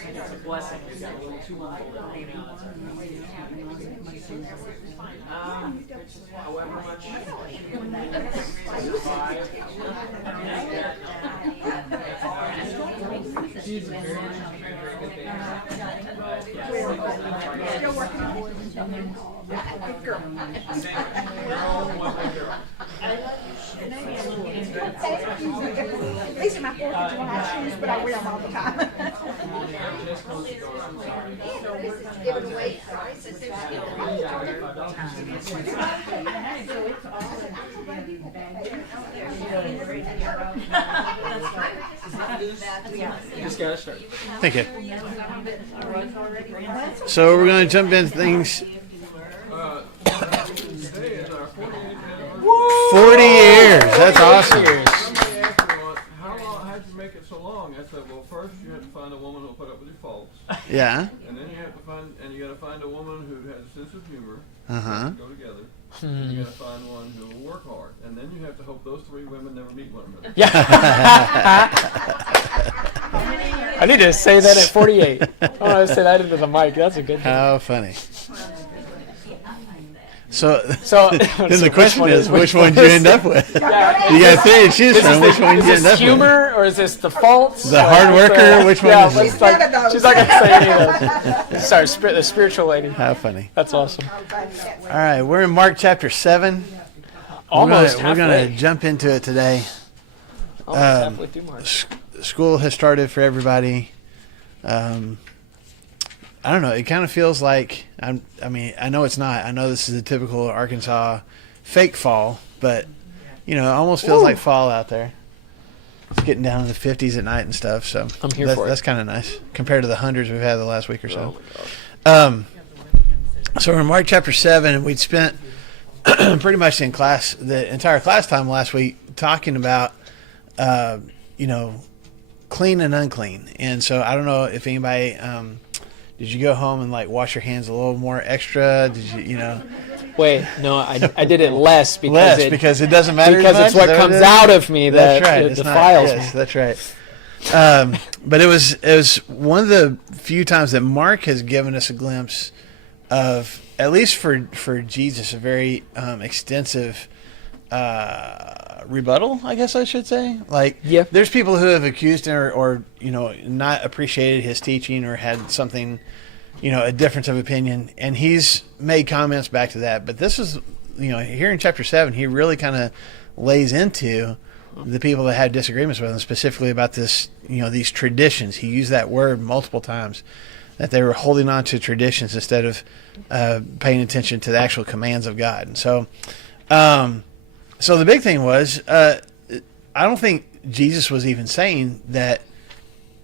a blessing. However much Still working on it. Good girl. These are my 4th of July shoes, but I wear them all the time. Give it away. just gotta start. Thank you. So we're going to jump into things. 40 years. That's awesome. How long? How'd you make it so long? I said, well, first you have to find a woman who'll put up with your faults, Yeah. and then you have to find, and you got to find a woman who has a sense of humor. Uh-huh. Go together. And you got to find one who will work hard, and then you have to hope those 3 women never meet one another. I need to say that at 48. I want to say that into the mic. That's a good thing. How funny. So So then the question is, which one do you end up with? Yeah. You got 3 to choose from. Which one do Is you end this up with? humor or is this the faults? The hard worker? Which one is it? She's like, she's not going to say any of those. Sorry, the spiritual lady. How funny. That's awesome. All right, we're in Mark chapter 7. Almost We're going to halfway. jump into it today. Almost halfway through March. School has started for everybody. I don't know. It kind of feels like I know it's not. I know this is a typical Arkansas fake fall, but it almost feels like fall out there. It's getting down to the 50s at night and stuff. So I'm here for it. That's kind of nice compared to the hundreds we've had the last week or so. Oh my gosh. So we're in Mark chapter 7, and we'd spent pretty much in class the entire class time last week talking about clean and unclean. And so I don't know if anybody. Did you go home and wash your hands a little more extra? Did you, Wait, no, I did it less because because it doesn't matter because as it's much? what Is comes it is? out of me that That's right. It's not- defiles yes, me. that's right. But it was one of the few times that Mark has given us a glimpse of, at least for Jesus, a very extensive rebuttal, I guess I should say. Yeah. There's people who have accused him or not appreciated his teaching or had something, a difference of opinion, and he's made comments back to that. But this is, here in chapter 7, he really kind of lays into the people that had disagreements with him, specifically about this, these traditions. He used that word multiple times, that they were holding on to traditions instead of paying attention to the actual commands of God. And so, so the big thing was, I don't think Jesus was even saying that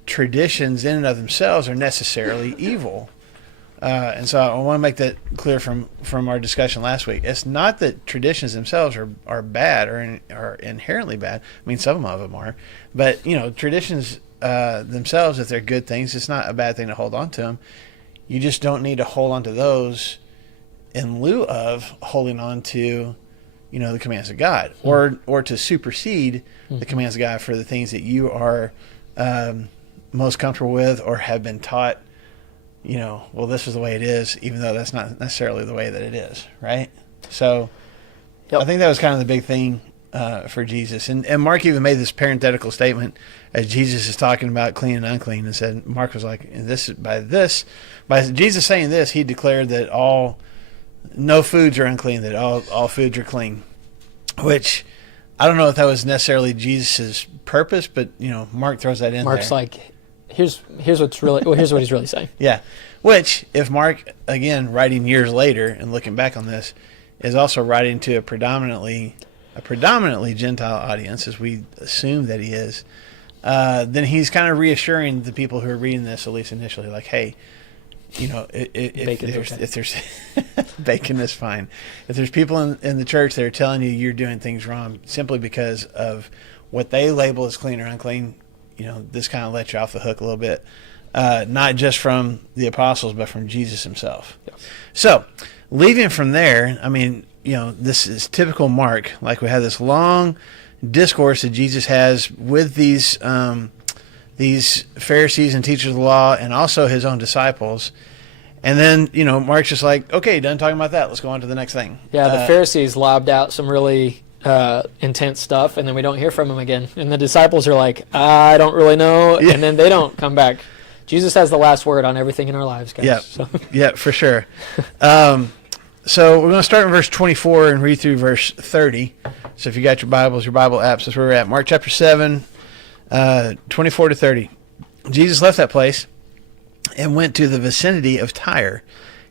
traditions in and of themselves are necessarily evil. And so I want to make that clear from our discussion last week. It's not that traditions themselves are bad or are inherently bad. I mean, some of them are. But, traditions themselves, if they're good things, it's not a bad thing to hold on to them. You just don't need to hold on to those in lieu of holding on to the commands of God, or to supersede the commands of God for the things that you are most comfortable with or have been taught, well, this is the way it is, even though that's not necessarily the way that it is, right? So Yep. I think that was kind of the big thing for Jesus. And Mark even made this parenthetical statement as Jesus is talking about clean and unclean, and said, Mark was like, by Jesus saying this, he declared that no foods are unclean, that all foods are clean, which I don't know if that was necessarily Jesus' purpose, but Mark throws that in Mark's there. like, here's what he's really saying. Yeah, which if Mark, again, writing years later and looking back on this, is also writing to a predominantly Gentile audience, as we assume that he is, then he's kind of reassuring the people who are reading this, at least initially, like, hey, if there's bacon is fine. If there's people in the church that are telling you you're doing things wrong simply because of what they label as clean or unclean, this kind of lets you off the hook a little bit, not just from the apostles, but from Jesus himself. Yeah. So, leaving from there, I mean, this is typical Mark. Like, we have this long discourse that Jesus has with these these Pharisees and teachers of the law, and also his own disciples. And then, Mark's just like, okay, done talking about that. Let's go on to the next thing. Yeah, the Pharisees lobbed out some really intense stuff, and then we don't hear from him again. And the disciples are like, I don't really know, Yeah. and then they don't come back. Jesus has the last word on everything in our lives, guys. Yeah, So. yeah, for sure. So we're going to start in verse 24 and read through verse 30. So if you got your Bibles, your Bible apps, that's where we're at. Mark chapter 7, 24 to 30. Jesus left that place and went to the vicinity of Tyre.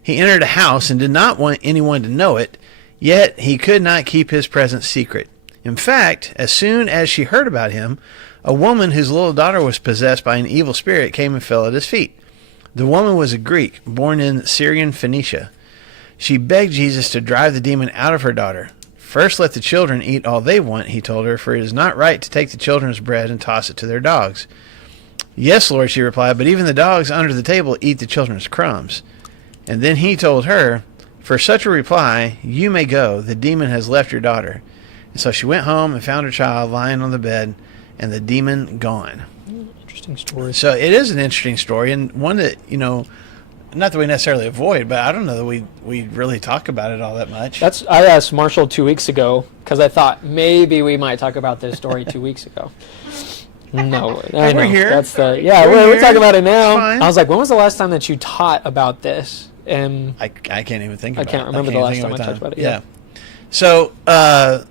He entered a house and did not want anyone to know it, yet he could not keep his presence secret. In fact, as soon as she heard about him, a woman whose little daughter was possessed by an evil spirit came and fell at his feet. The woman was a Greek, born in Syrian Phoenicia. She begged Jesus to drive the demon out of her daughter. First let the children eat all they want, he told her, for it is not right to take the children's bread and toss it to their dogs. Yes, Lord, she replied, but even the dogs under the table eat the children's crumbs. And then he told her, for such a reply, you may go, the demon has left your daughter. And so she went home and found her child lying on the bed, and the demon gone. Interesting story. So it is an interesting story, and one that, not that we necessarily avoid, but I don't know that we really talk about it all that much. I asked Marshall 2 weeks ago because I thought maybe we might talk about this story 2 weeks ago. No, I know. We're here. We're talking about it now. Fine. I was like, when was the last time that you taught about this? And I can't even think about it. I can't remember the last time I talked about it. Yeah. So I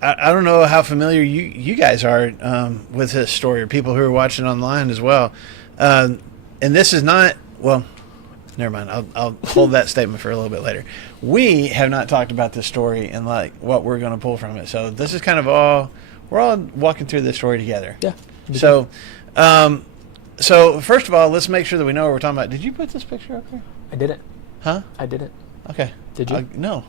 don't know how familiar you guys are with this story, or people who are watching online as well. And this is not, well, never mind. I'll hold that statement for a little bit later. We have not talked about this story and like what we're going to pull from it. So this is kind of we're all walking through this story together. Yeah. So, so first of all, let's make sure that we know what we're talking about. Did you put this picture up there? I didn't. Huh? I didn't. Okay. Did you? No.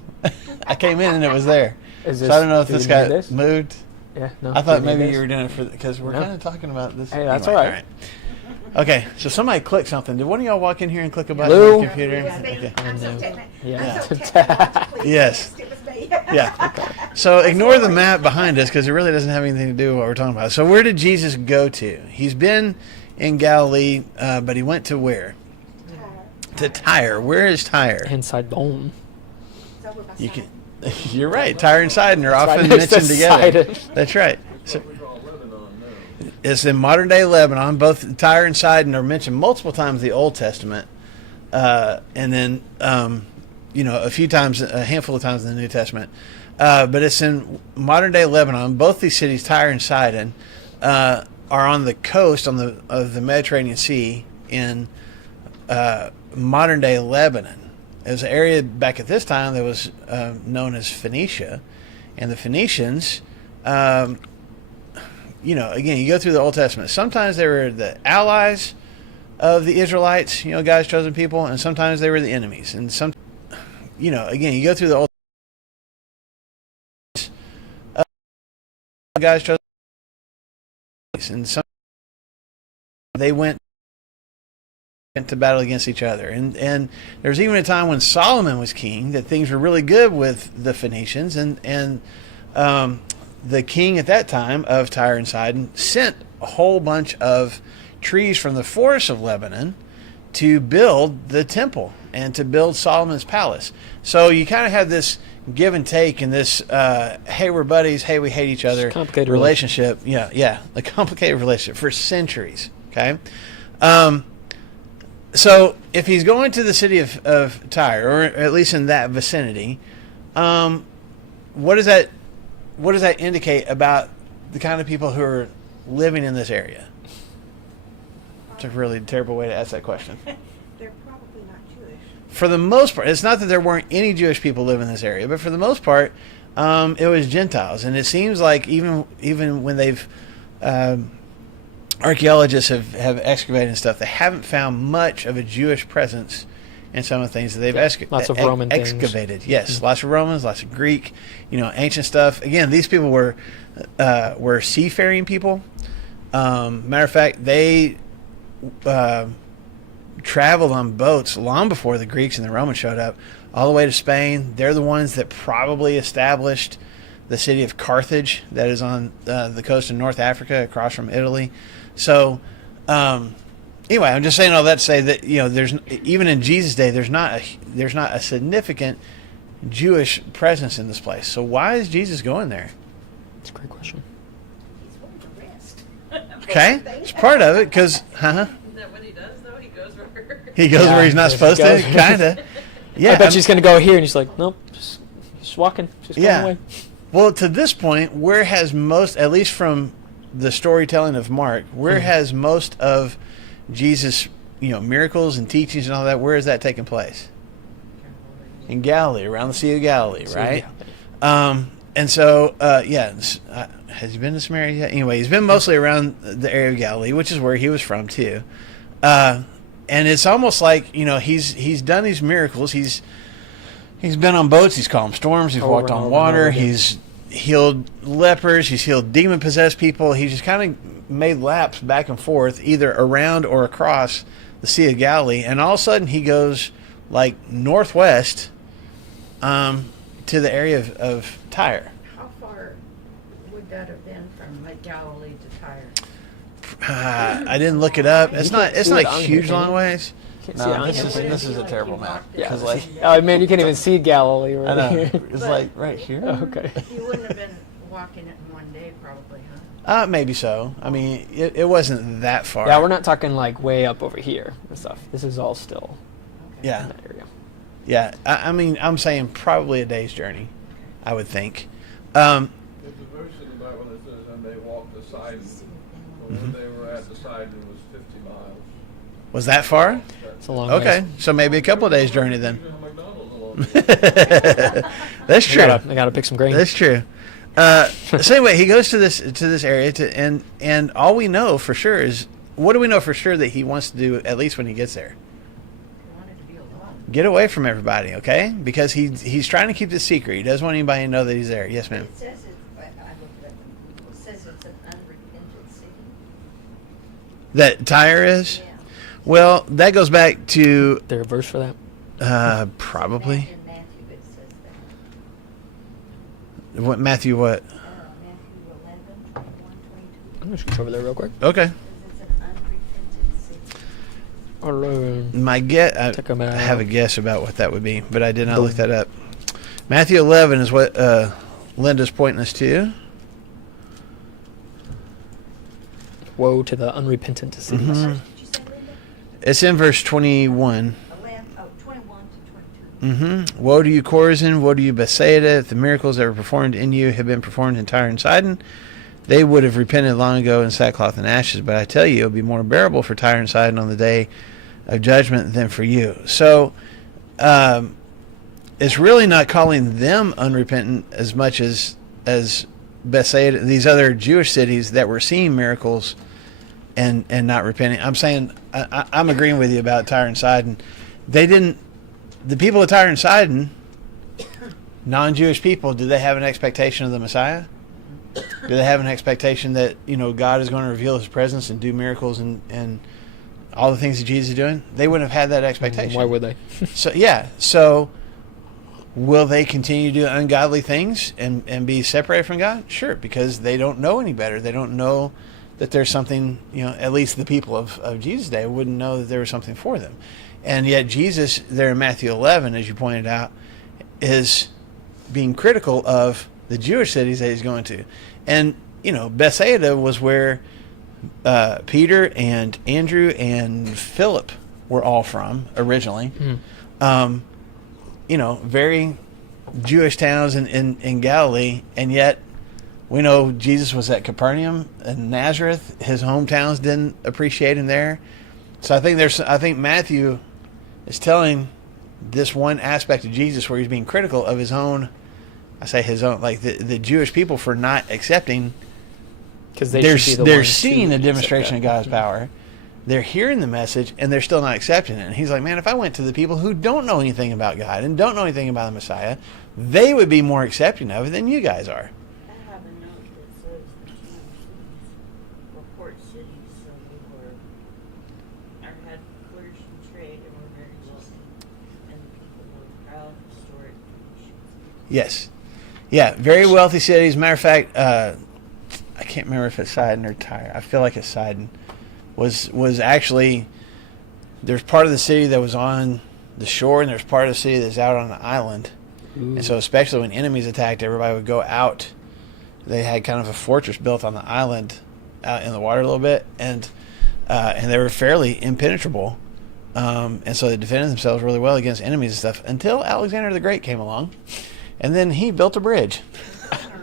I came in and it was there. Is So I don't know if do this we need got this? moved. Yeah. No. I thought do we need maybe this? you were doing it because we're No. kind of talking about this. Hey, that's Anyway, all right. Okay, so somebody clicked something. Did one of y'all walk in here and click a button Lou? on the computer? Yes, me. Okay. I'm so Yeah. technologically Yes. advanced. It was me. Yeah. So ignore the map behind us because it really doesn't have anything to do with what we're talking about. So where did Jesus go to? He's been in Galilee, but he went to where? To Tyre. Where is Tyre? Inside bone. So we're by You side. can. You're right. Tyre and Sidon are right often next to mentioned together. Sidon. That's right. So We call Lebanon now. it's in modern day Lebanon. Both Tyre and Sidon are mentioned multiple times in the Old Testament, and then a handful of times in the New Testament. But it's in modern day Lebanon. Both these cities, Tyre and Sidon, are on the coast of the Mediterranean Sea in modern day Lebanon. It was an area back at this time that was known as Phoenicia, and the Phoenicians. Again, you go through the Old Testament. Sometimes they were the allies of the Israelites, God's chosen people, and sometimes they were the enemies. And again, you go through the Old God's chosen, and some they went to battle against each other. And there was even a time when Solomon was king that things were really good with the Phoenicians, and the king at that time of Tyre and Sidon sent a whole bunch of trees from the forests of Lebanon to build the temple and to build Solomon's palace. So you kind of have this give and take and this, hey, we're buddies, hey, we hate each other Complicated relationship. Yeah, a complicated relationship for centuries. Okay. So if he's going to the city of Tyre, or at least in that vicinity, what does that indicate about the kind of people who are living in this area? It's a really terrible way to ask that question. They're probably not Jewish. For the most part, it's not that there weren't any Jewish people living in this area, but for the most part, it was Gentiles. And it seems like even when they've archaeologists have excavated and stuff, they haven't found much of a Jewish presence in some of the things that they've lots of Roman things. excavated. Yes, lots of Romans, lots of Greek, ancient stuff. Again, these people were seafaring people. Matter of fact, they traveled on boats long before the Greeks and the Romans showed up, all the way to Spain. They're the ones that probably established the city of Carthage that is on the coast of North Africa across from Italy. So, anyway, I'm just saying all that to say that there's even in Jesus' day, there's not a significant Jewish presence in this place. So why is Jesus going there? That's a great question. He's wanting to rest. Okay, it's part of it because, Is that what he does, though? He goes where... he goes Yeah, where he's not he supposed to, goes- kind of. Yeah, I bet she's going to go here, and he's like, nope, just walking, just going Yeah. away. Well, to this point, where has most, at least from the storytelling of Mark, where has most of Jesus, miracles and teachings and all that, where is that taking place? In Galilee, around the Sea of Galilee, right? And so, has he been to Samaria yet? Anyway, he's been mostly around the area of Galilee, which is where he was from too. And it's almost like he's done these miracles. He's been on boats. He's calmed storms. He's Over walked and on over and water. over again. He's healed lepers. He's healed demon-possessed people. He's just kind of made laps back and forth, either around or across the Sea of Galilee. And all of a sudden, he goes like northwest to the area of Tyre. How far would that have been from Galilee to Tyre? I didn't look it up. It's You not. can't It's see not it on huge here, long can you? ways. Can't see it on here. This is a terrible map. Yeah. 'Cause, like, Oh, man, you can't even see Galilee I right know. here. It's like right here. Okay. You wouldn't have been walking it in one day, probably, huh? Maybe so. I mean, it wasn't that far. Yeah, we're not talking like way up over here and stuff. This is all still Yeah, in that area. yeah. I mean, I'm saying probably a day's journey. I would think. There's a verse in the Bible that says, and they walked to Sidon. But when they were at the Sidon, it was 50 miles. Was that far? It's a long Okay, ways. so maybe a couple of days journey then. Even McDonald's along That's true. I gotta pick some grain. That's true. So anyway, he goes to this area and all we know for sure is, what do we know for sure that he wants to do at least when he gets there? He wanted to be alone. Get away from everybody, okay? Because he's trying to keep this secret. He doesn't want anybody to know that he's there. Yes, ma'am. It says I looked it up. It says it's an unrepentant city. That Tyre is? Yeah. Well, that goes back to There a verse for that? probably In Matthew it says that. what Matthew what? Matthew 11, 21, 22. I'm just gonna go over there real quick. Okay. Says it's an unrepentant city. My guess, Check 'em I out. have a guess about what that would be, but I did not look that up. Matthew 11 is what Linda's pointing us to. Woe to the unrepentant cities. Mhm. Did you say, Linda? It's in verse 21. 21 to 22. Woe to you, Chorazin! Woe to you, Bethsaida! If the miracles that were performed in you had been performed in Tyre and Sidon, they would have repented long ago in sackcloth and ashes. But I tell you, it will be more bearable for Tyre and Sidon on the day of judgment than for you. So, it's really not calling them unrepentant as much as Bethsaida, these other Jewish cities that were seeing miracles and not repenting. I'm saying I'm agreeing with you about Tyre and Sidon. They didn't. The people of Tyre and Sidon, non-Jewish people, do they have an expectation of the Messiah? Do they have an expectation that God is going to reveal His presence and do miracles and all the things that Jesus is doing? They wouldn't have had that expectation. Why would they? So will they continue to do ungodly things and be separated from God? Sure, because they don't know any better. They don't know that there's something, at least the people of Jesus' day wouldn't know that there was something for them. And yet Jesus, there in Matthew 11, as you pointed out, is being critical of the Jewish cities that he's going to. And, Bethsaida was where Peter and Andrew and Philip were all from originally. Very Jewish towns in Galilee, and yet we know Jesus was at Capernaum and Nazareth. His hometowns didn't appreciate him there. So I think Matthew is telling this one aspect of Jesus where he's being critical of his own, like the Jewish people for not accepting. Because They're they're seeing a demonstration of God's power. They're hearing the message and they're still not accepting it. And he's like, man, if I went to the people who don't know anything about God and don't know anything about the Messiah, they would be more accepting of it than you guys are. I have a note that says the Jewish cities were port cities, so had flourishing trade and were very wealthy, and the people were proud, historic nations. Yes. Yeah, very wealthy cities. Matter of fact, I can't remember if it's Sidon or Tyre. I feel like it's Sidon. was actually, there's part of the city that was on the shore, and there's part of the city that's out on the island. And so especially when enemies attacked, everybody would go out. They had kind of a fortress built on the island out in the water a little bit, and they were fairly impenetrable. And so they defended themselves really well against enemies and stuff until Alexander the Great came along, and then he built a bridge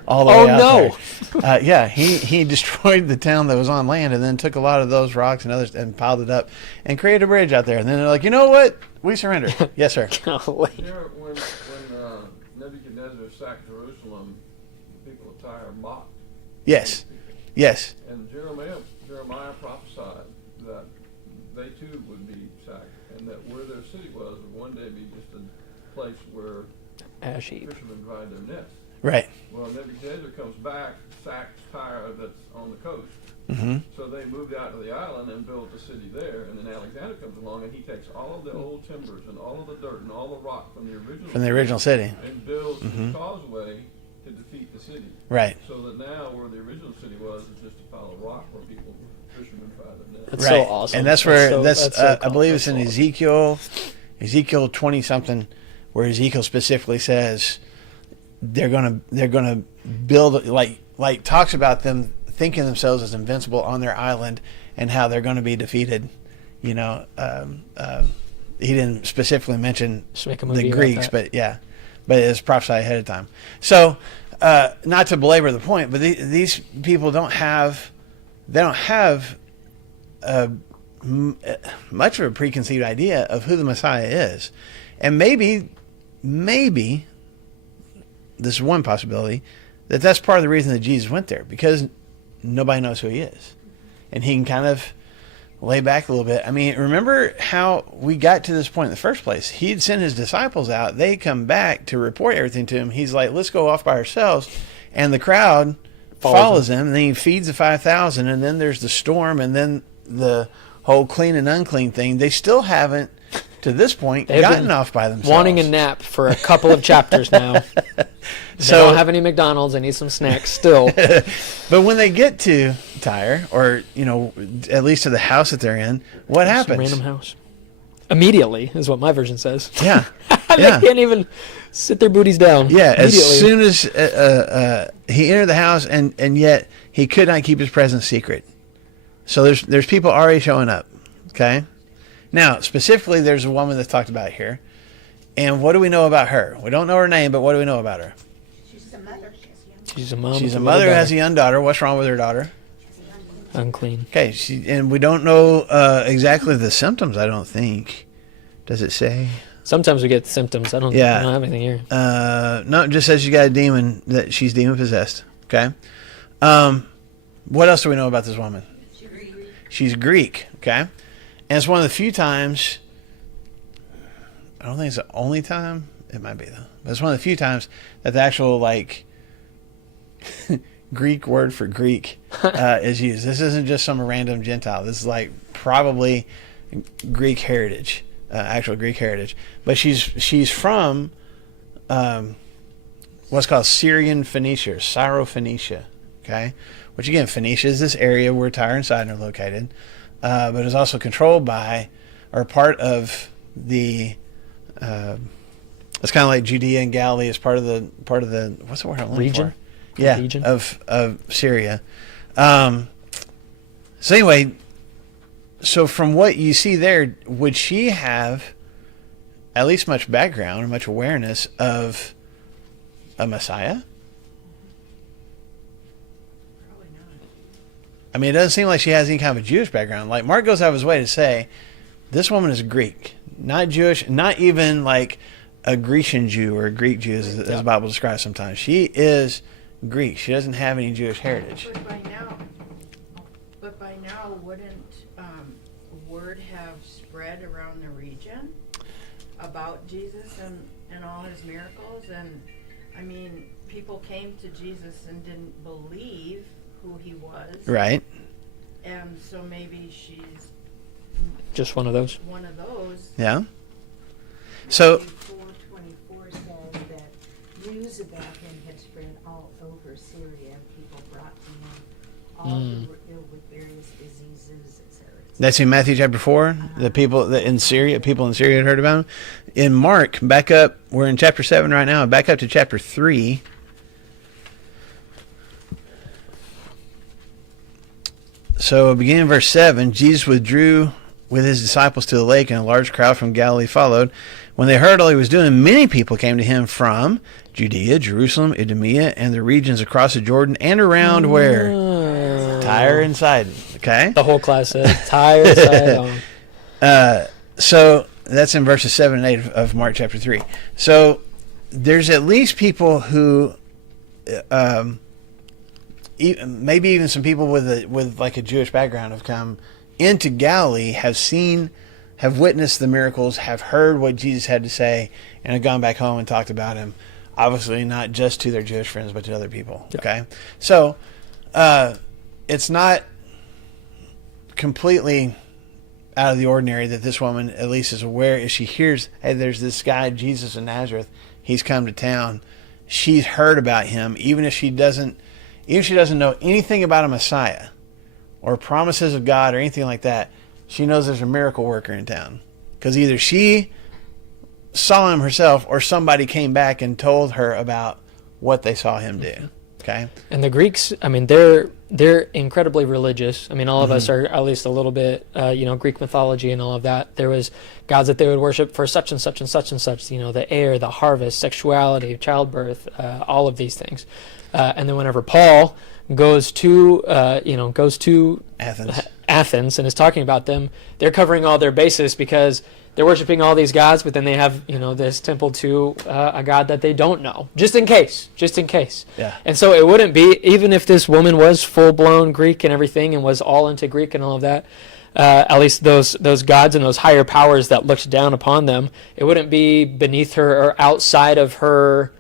all the way out there. Yeah, he destroyed the town that was on land, and then took a lot of those rocks and others and piled it up and created a bridge out there. And then they're like, you know what? We surrender. Yes, sir. Golly. You know, when Nebuchadnezzar sacked Jerusalem, the people of Tyre mocked. Yes. Yes. And Jeremiah prophesied that they too would be sacked, and that where their city was would one day be just a place where Ash heap. fishermen dried their nets. Right. Well, Nebuchadnezzar comes back, sacks Tyre that's on the coast. Mm-hmm. So they moved out to the island and built a city there. And then Alexander comes along and he takes all of the old timbers and all of the dirt and all the rock from the original city. and builds a causeway to defeat the city. Right. So that now where the original city was is just a pile of rock where people, fishermen, dried their nets. That's Right. so awesome. And that's where that's so I believe it's in cool. Ezekiel 20 something, where Ezekiel specifically says they're gonna build, like talks about them thinking themselves as invincible on their island and how they're going to be defeated. You know, he didn't specifically mention Just make a movie the about Greeks, that. but it's prophesied ahead of time. So, not to belabor the point, but these people don't have much of a preconceived idea of who the Messiah is. And maybe this is one possibility, that's part of the reason that Jesus went there, because nobody knows who he is. And he can kind of lay back a little bit. I mean, remember how we got to this point in the first place. He'd send his disciples out. They come back to report everything to him. He's like, let's go off by ourselves. And the crowd follows him. And then he feeds the 5,000. And then there's the storm. And then the whole clean and unclean thing. They still haven't, to this point, They've gotten been off by themselves. Wanting a nap for a couple of chapters now. They So- don't have any McDonald's. They need some snacks still. But when they get to Tyre, or, at least to the house that they're in, what Some happens? random house. Immediately is what my version says. Yeah. They Yeah. can't even sit their booties down. Yeah, as Immediately. soon as he entered the house, and yet he could not keep his presence secret. So there's people already showing up. Okay, now specifically, there's a woman that's talked about here, and what do we know about her? We don't know her name, but what do we know about her? She's a mother. She's a mom. She's a with mother who little has a young daughter. What's wrong with her daughter? unclean. Okay, and we don't know exactly the symptoms. I don't think. Does it say? Sometimes we get symptoms. I don't have anything here. No, it just says she got a demon, that she's demon possessed. Okay. What else do we know about this woman? She's Greek. Okay. And it's one of the few times, I don't think it's the only time, it might be though, but it's one of the few times that the actual Greek word for Greek is used. This isn't just some random Gentile. This is probably Greek heritage, actual Greek heritage. But she's from what's called Syrian Phoenicia, or Syro-Phoenicia, okay? Which again, Phoenicia is this area where Tyre and Sidon are located, but is also controlled by, or part of the. It's kind of like Judea and Galilee is part of the what's the word I'm looking Region? for? Yeah, Region? of Syria. So anyway, so from what you see there, would she have at least much background or much awareness of a Messiah? Probably not. I mean, it doesn't seem like she has any kind of a Jewish background. Like, Mark goes out of his way to say, this woman is Greek, not Jewish, not even like a Grecian Jew or a Greek Jew, as the Bible describes sometimes. She is Greek. She doesn't have any Jewish heritage. But by now, wouldn't word have spread around the region about Jesus and all his miracles? And I mean, people came to Jesus and didn't believe who he was. Right. And so maybe she's Just one of those. one of those. Yeah. So, 4:24 says that news about him had spread all over Syria. People brought to him all who were ill with various diseases, etc., That's in Matthew chapter 4. The people that in Syria, people in Syria had heard about him. In Mark, back up, we're in chapter 7 right now, back up to chapter 3. So beginning in verse 7, Jesus withdrew with his disciples to the lake, and a large crowd from Galilee followed. When they heard all he was doing, many people came to him from Judea, Jerusalem, Idumea, and the regions across the Jordan, and around where? Tyre and Sidon. Okay? The whole class said, Tyre, Sidon. So that's in verses 7 and 8 of Mark chapter 3. So there's at least people who, maybe even some people with like a Jewish background have come into Galilee, have witnessed the miracles, have heard what Jesus had to say, and have gone back home and talked about him. Obviously not just to their Jewish friends, but to other people. Yeah. Okay? So it's not completely out of the ordinary that this woman at least is aware. If she hears, hey, there's this guy, Jesus of Nazareth, he's come to town. She's heard about him, even if she doesn't know anything about a Messiah or promises of God or anything like that. She knows there's a miracle worker in town, because either she saw him herself or somebody came back and told her about what they saw him do. Okay? And the Greeks, I mean, they're incredibly religious. I mean, all of us are at least a little bit, Greek mythology and all of that. There was gods that they would worship for such and such and such and such, the air, the harvest, sexuality, childbirth, all of these things. And then whenever Paul goes to Athens and is talking about them, they're covering all their bases because they're worshiping all these gods, but then they have, this temple to a god that they don't know, just in case. Yeah. And so it wouldn't be, even if this woman was full-blown Greek and everything and was all into Greek and all of that, at least those gods and those higher powers that looked down upon them, it wouldn't be beneath her or outside of her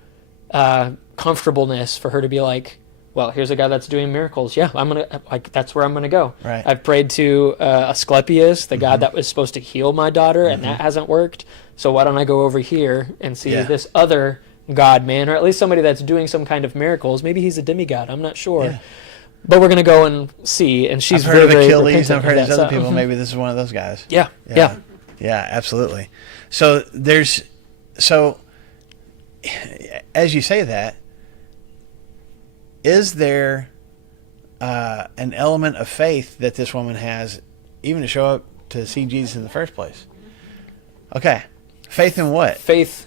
comfortableness for her to be like, well, here's a guy that's doing miracles. Yeah, that's where I'm gonna go. Right. I've prayed to Asclepius, the god that was supposed to heal my daughter, and that hasn't worked. So why don't I go over here and see this other god man, or at least somebody that's doing some kind of miracles? Maybe he's a demigod. I'm not sure. Yeah. But we're gonna go and see. And she's I've heard very, of Achilles. very I've heard of these other people. Mhm. Maybe this is one of those guys. Yeah. Yeah, absolutely. So as you say that, is there an element of faith that this woman has, even to show up to see Jesus in the first place? Okay, faith in what? Faith,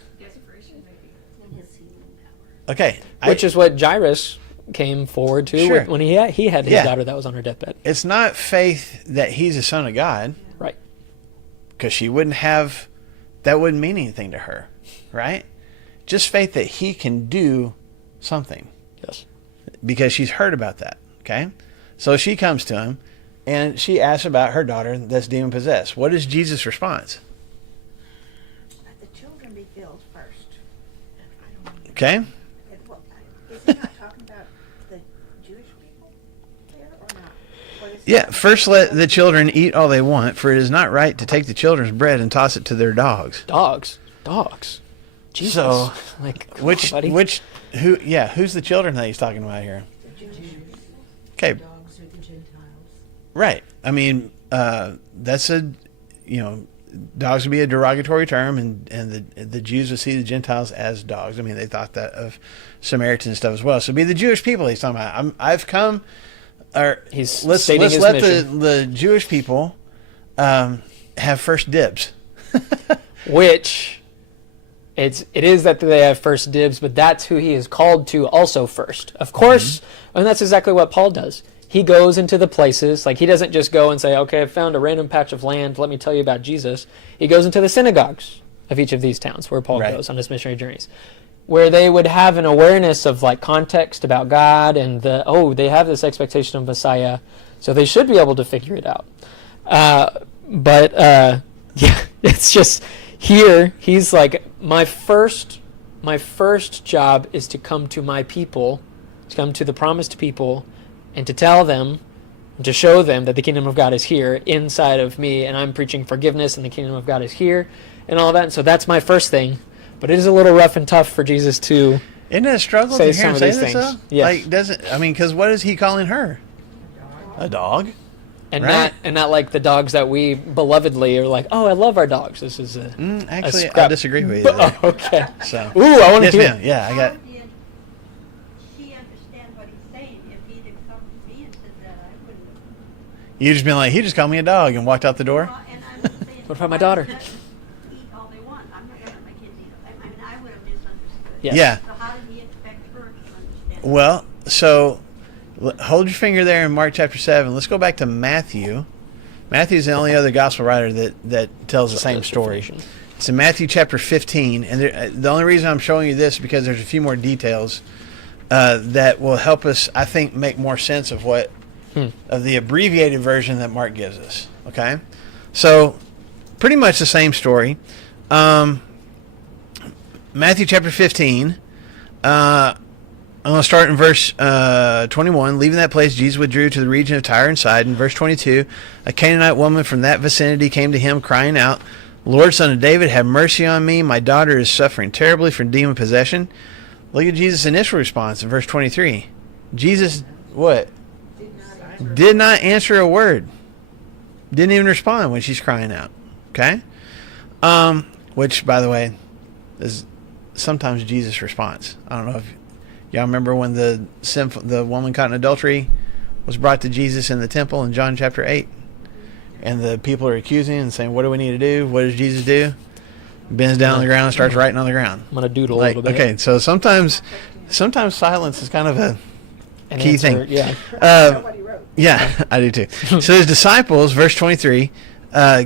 Okay, which is what Jairus came forward to Sure. when he had his daughter that was on her deathbed. it's not faith that he's a son of God, Right. because she wouldn't have, that wouldn't mean anything to her, right? Just faith that he can do something, Yes. because she's heard about that. Okay, so she comes to him and she asks about her daughter that's demon possessed. What is Jesus' response? Let the children be filled first. I don't know. Okay, Is he not talking about the Jewish people there or not? Or is he yeah. talking First, about let the children eat all they want, for it is not right to take the children's bread and toss it to their dogs. Dogs. Jesus. So, come on, buddy. Who's the children that he's talking about here? the Jewish Okay, dogs or the Gentiles? right. I mean, that's dogs would be a derogatory term, and the Jews would see the Gentiles as dogs. I mean, they thought that of Samaritans and stuff as well. So it'd be the Jewish people he's talking about. I've come, or He's let's stating his let mission. the Jewish people have first dibs. Which it is that they have first dibs, but that's who he is called to also first. Of course, and that's exactly what Paul does. He goes into the places, like he doesn't just go and say, okay, I found a random patch of land, let me tell you about Jesus. He goes into the synagogues of each of these towns where Paul Right. goes on his missionary journeys, where they would have an awareness of like context about God and they have this expectation of Messiah, so they should be able to figure it out. Yeah, it's just here he's like, my first job is to come to my people, to come to the promised people, and to tell them, to show them that the kingdom of God is here inside of me, and I'm preaching forgiveness, and the kingdom of God is here, and all that. And so that's my first thing. But it is a little rough and tough for Jesus to Isn't it a struggle say to hear some him of say these this things. though? Yes. Because what is he calling her? A dog? And Right. not like the dogs that we belovedly are like, oh, I love our dogs. This is a Actually, I scrap- disagree with you there. Oh, okay. So, Ooh, I want to yes, hear. ma'am. Yeah, I got. How did she understand what he's saying? If he'd have come to me and said that, I wouldn't have. You just been like, he just called me a dog and walked out the door. Well, and I'm just saying, What about my why daughter? let them Eat all they want. I'm not gonna let my kids eat. I mean, I would have misunderstood. Yes. Yeah. So how did he expect her to understand? Well, so hold your finger there in Mark chapter 7. Let's go back to Matthew. Matthew's the only other gospel writer that tells the same story. It's in Matthew chapter 15, and the only reason I'm showing you this is because there's a few more details that will help us, I think, make more sense of what of the abbreviated version that Mark gives us. Okay, so pretty much the same story. Matthew chapter 15. I'm going to start in verse 21. Leaving that place, Jesus withdrew to the region of Tyre and Sidon. Verse 22, a Canaanite woman from that vicinity came to him, crying out, Lord, Son of David, have mercy on me. My daughter is suffering terribly from demon possession. Look at Jesus' initial response in verse 23. Jesus, what? Did not answer a word. Didn't even respond when she's crying out. Okay? Which, by the way, is sometimes Jesus' response. I don't know if y'all remember when the woman caught in adultery was brought to Jesus in the temple in John chapter 8. And the people are accusing and saying, what do we need to do? What does Jesus do? Bends down on the ground and starts writing on the ground. I'm gonna doodle a Like, little bit. okay, so sometimes silence is kind of a An key answer, thing. Yeah. Nobody wrote. Yeah, I do too. So his disciples, verse 23,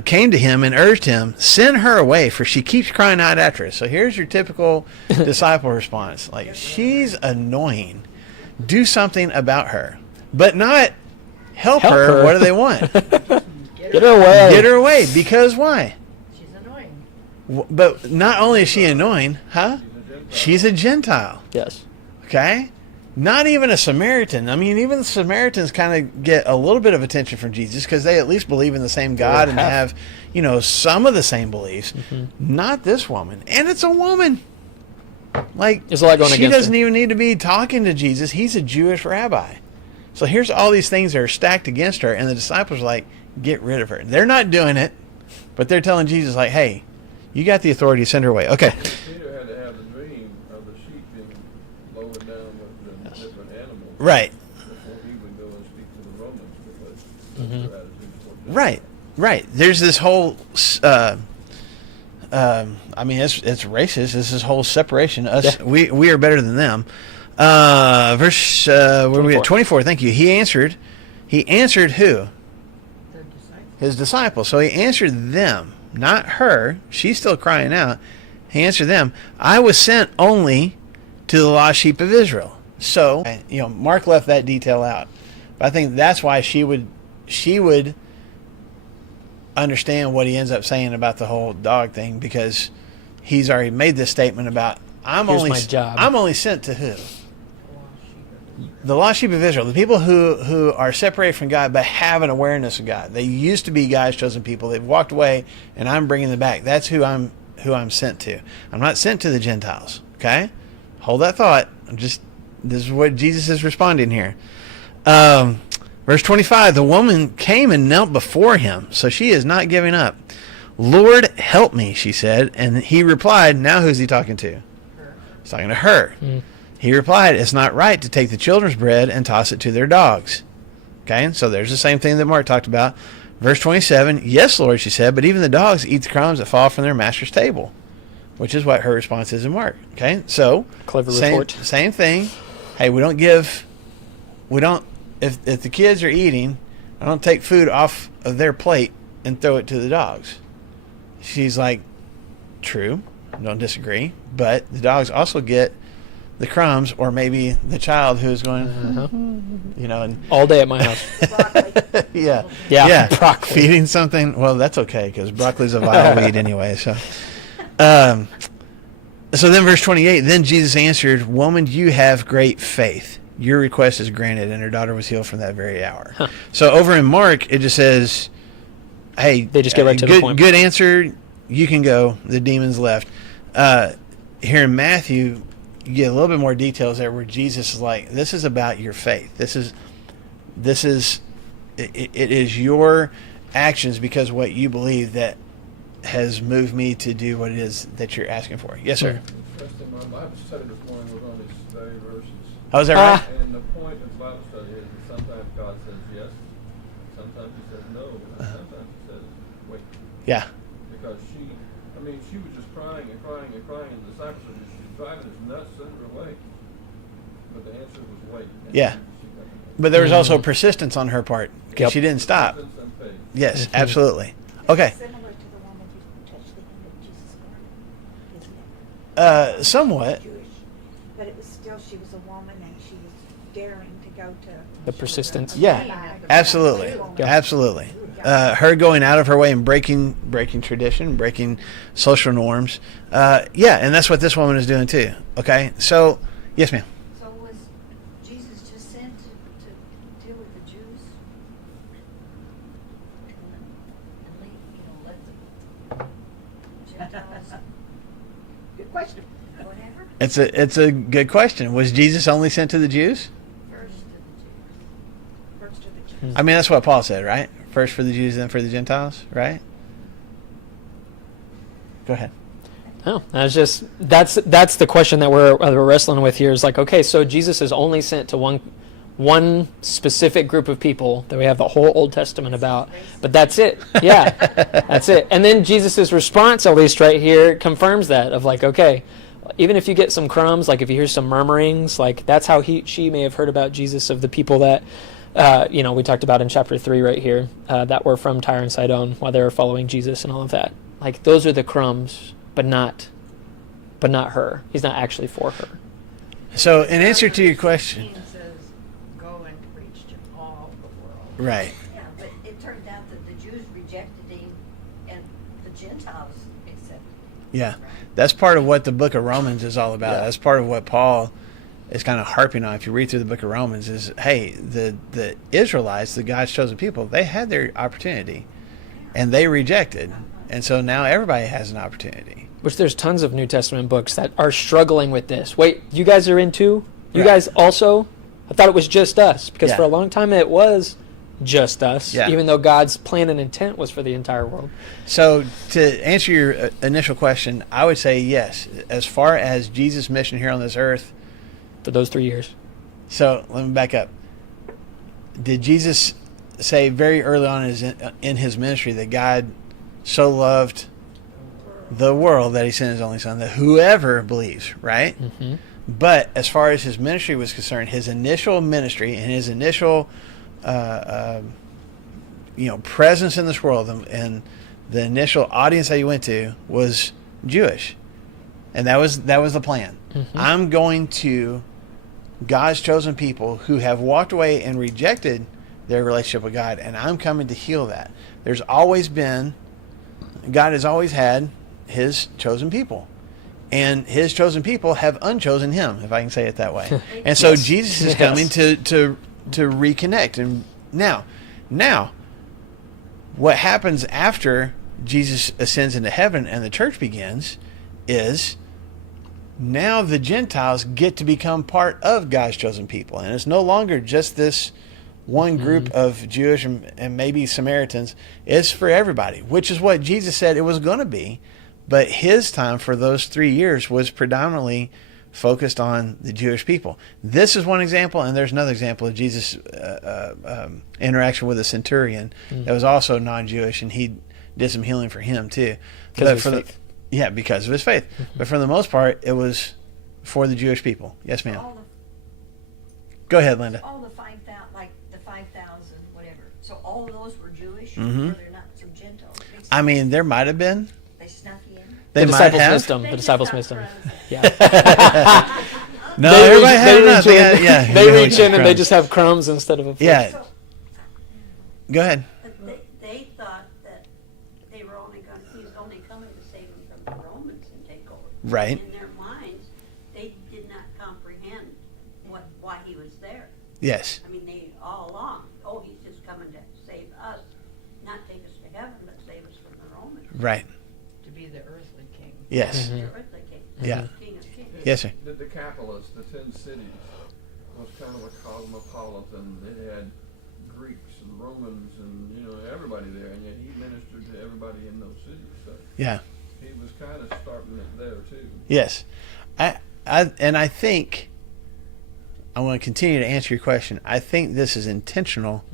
came to him and urged him, send her away, for she keeps crying out after us. So here's your typical disciple response. Like, she's annoying. Do something about her. But not help her. What do they want? Get her away. Get her away. Because why? She's annoying. But not only is she annoying, huh? She's a Gentile. Yes. Okay? Not even a Samaritan. I mean, even the Samaritans kind of get a little bit of attention from Jesus because they at least believe in the same God and have, some of the same beliefs. Not this woman. And it's a woman. Like, There's a lot going she against doesn't her. even need to be talking to Jesus. He's a Jewish rabbi. So here's all these things that are stacked against her, and the disciples are like, get rid of her. They're not doing it, but they're telling Jesus, like, hey, you got the authority to send her away. Okay. Peter had to have the dream of the sheep being lowered down with the different animals Right. before he would go and speak to the Romans because that's their attitude toward them. Right. There's this whole, it's racist. There's this whole separation. Us, we are better than them. Verse, where are we at? 24. Thank you. He answered who? The disciples. His disciples. So he answered them, not her. She's still crying out. He answered them, I was sent only to the lost sheep of Israel. So, Mark left that detail out. But I think that's why she would understand what he ends up saying about the whole dog thing, because he's already made this statement about Here's my job. I'm only sent to who? The lost sheep of Israel, the people who are separated from God but have an awareness of God. They used to be God's chosen people. They've walked away, and I'm bringing them back. That's who I'm sent to. I'm not sent to the Gentiles. Okay, hold that thought. This is what Jesus is responding here. Verse 25: the woman came and knelt before him, so she is not giving up. Lord, help me, she said, and he replied. Now who's he talking to? He's talking to her. He replied, it's not right to take the children's bread and toss it to their dogs. Okay, so there's the same thing that Mark talked about. Verse 27, yes, Lord, she said, but even the dogs eat the crumbs that fall from their master's table, which is what her response is in Mark. Okay, so Clever report. Same thing. Hey, if the kids are eating, I don't take food off of their plate and throw it to the dogs. She's like, true, don't disagree, but the dogs also get the crumbs, or maybe the child who's going, and All day at my house. Broccoli. yeah, broccoli. feeding something. Well, that's okay because broccoli's a vile weed anyway. So, then verse 28. Then Jesus answered, "Woman, you have great faith. Your request is granted," and her daughter was healed from that very hour. So over in Mark, it just says, "Hey, They just get right to the point. Good answer. You can go. The demons left." Here in Matthew, you get a little bit more details there, where Jesus is like, "This is about your faith. This is it is your actions because what you believe that has moved me to do what it is that you're asking for. Yes, sir. Interesting, my Bible study this morning was on these very verses. Oh, is that right? And the point of Bible study is that sometimes God says yes, sometimes he says no, and sometimes he says wait. Yeah. Because she was just crying and crying and crying, and the disciples were just driving us nuts, sending her away. But the answer was wait. And Yeah. she got the But there was also persistence on her part because Yep. she didn't stop. Persistence and faith. Yes, absolutely. Okay. It's similar to the woman who touched the hem of Jesus' garment, isn't it? Somewhat. Jewish, but it was still, she was a woman and she was daring to go to. The persistence. Yeah, absolutely. Yeah. Absolutely. Her going out of her way and breaking tradition, breaking social norms. Yeah, and that's what this woman is doing too. Okay, so yes, ma'am. So was Jesus just sent to deal with the Jews? And leave, let the Gentiles, Good question. whatever, It's a good question. Was Jesus only sent to the Jews? first to the Jews. First to the Jews. I mean, that's what Paul said, right? First for the Jews, then for the Gentiles, right? Go ahead. Oh, that's the question that we're wrestling with here. Is like, okay, so Jesus is only sent to one specific group of people that we have the whole Old Testament about, but that's it. Yeah, that's it. And then Jesus' response, at least right here, confirms that of like, okay, even if you get some crumbs, like if you hear some murmurings, like that's how she may have heard about Jesus, of the people that we talked about in chapter 3 right here, that were from Tyre and Sidon while they were following Jesus and all of that. Like those are the crumbs, but not her. He's not actually for her. So, in answer to your question, 16 says, "Go and preach to all the world." right? Yeah, but it turned out that the Jews rejected him and the Gentiles accepted him. Yeah, that's part of what the book of Romans is all about. Yeah. That's part of what Paul is kind of harping on. If you read through the book of Romans, is hey, the Israelites, the God's chosen people, they had their opportunity, and they rejected, and so now everybody has an opportunity. Which there's tons of New Testament books that are struggling with this. Wait, you guys are in too? You Right. guys also? I thought it was just us, because Yeah. for a long time it was just us, Yeah. even though God's plan and intent was for the entire world. So, to answer your initial question, I would say yes. As far as Jesus' mission here on this earth, For those 3 years. so let me back up. Did Jesus say very early on in his ministry that God so loved the world that he sent his only son, that whoever believes, right? Mm-hmm. But as far as his ministry was concerned, his initial ministry and his initial presence in this world and the initial audience that he went to was Jewish. And that was the plan. Mm-hmm. I'm going to God's chosen people who have walked away and rejected their relationship with God, and I'm coming to heal that. God has always had his chosen people, and his chosen people have unchosen him, if I can say it that way. And so Yes. Jesus is Yes. coming to reconnect. And now, what happens after Jesus ascends into heaven and the church begins is now the Gentiles get to become part of God's chosen people. And it's no longer just this one group of Jewish and maybe Samaritans. It's for everybody, which is what Jesus said it was going to be. But his time for those 3 years was predominantly focused on the Jewish people. This is one example, and there's another example of Jesus' interaction with a centurion that was also non-Jewish, and he did some healing for him too. Because of his faith. Yeah, because of his faith. But for the most part, it was for the Jewish people. Yes, ma'am. Go ahead, Linda. All the 5,000, like the 5,000, whatever. So all of those were Jewish, Mhm. or they're not some Gentiles? I mean, there might have been. They snuck you in? They The might disciples have. missed him. They The just disciples got missed him. frozen. Yeah. No, They everybody reach- had they enough. reach They in- got- yeah, They you reach in and they crumbs. just have crumbs instead of a plate. Yeah. So, Go ahead. but they thought that they were he was only coming to save them from the Romans and take over. Right. In their minds, they did not comprehend why he was there. Yes. I mean, they all along, he's just coming to save us, not take us to heaven, but save us from the Romans. Right. To be the earthly king. Yes. The earthly king. Yeah. King of kings. Yes, sir. The Decapolis, the 10 cities, was kind of a cosmopolitan. It had Greeks and Romans and, you know, everybody there, and yet he ministered to everybody in those cities. So Yeah. he was kind of starting it there too. Yes. I think I want to continue to answer your question. I think this is intentional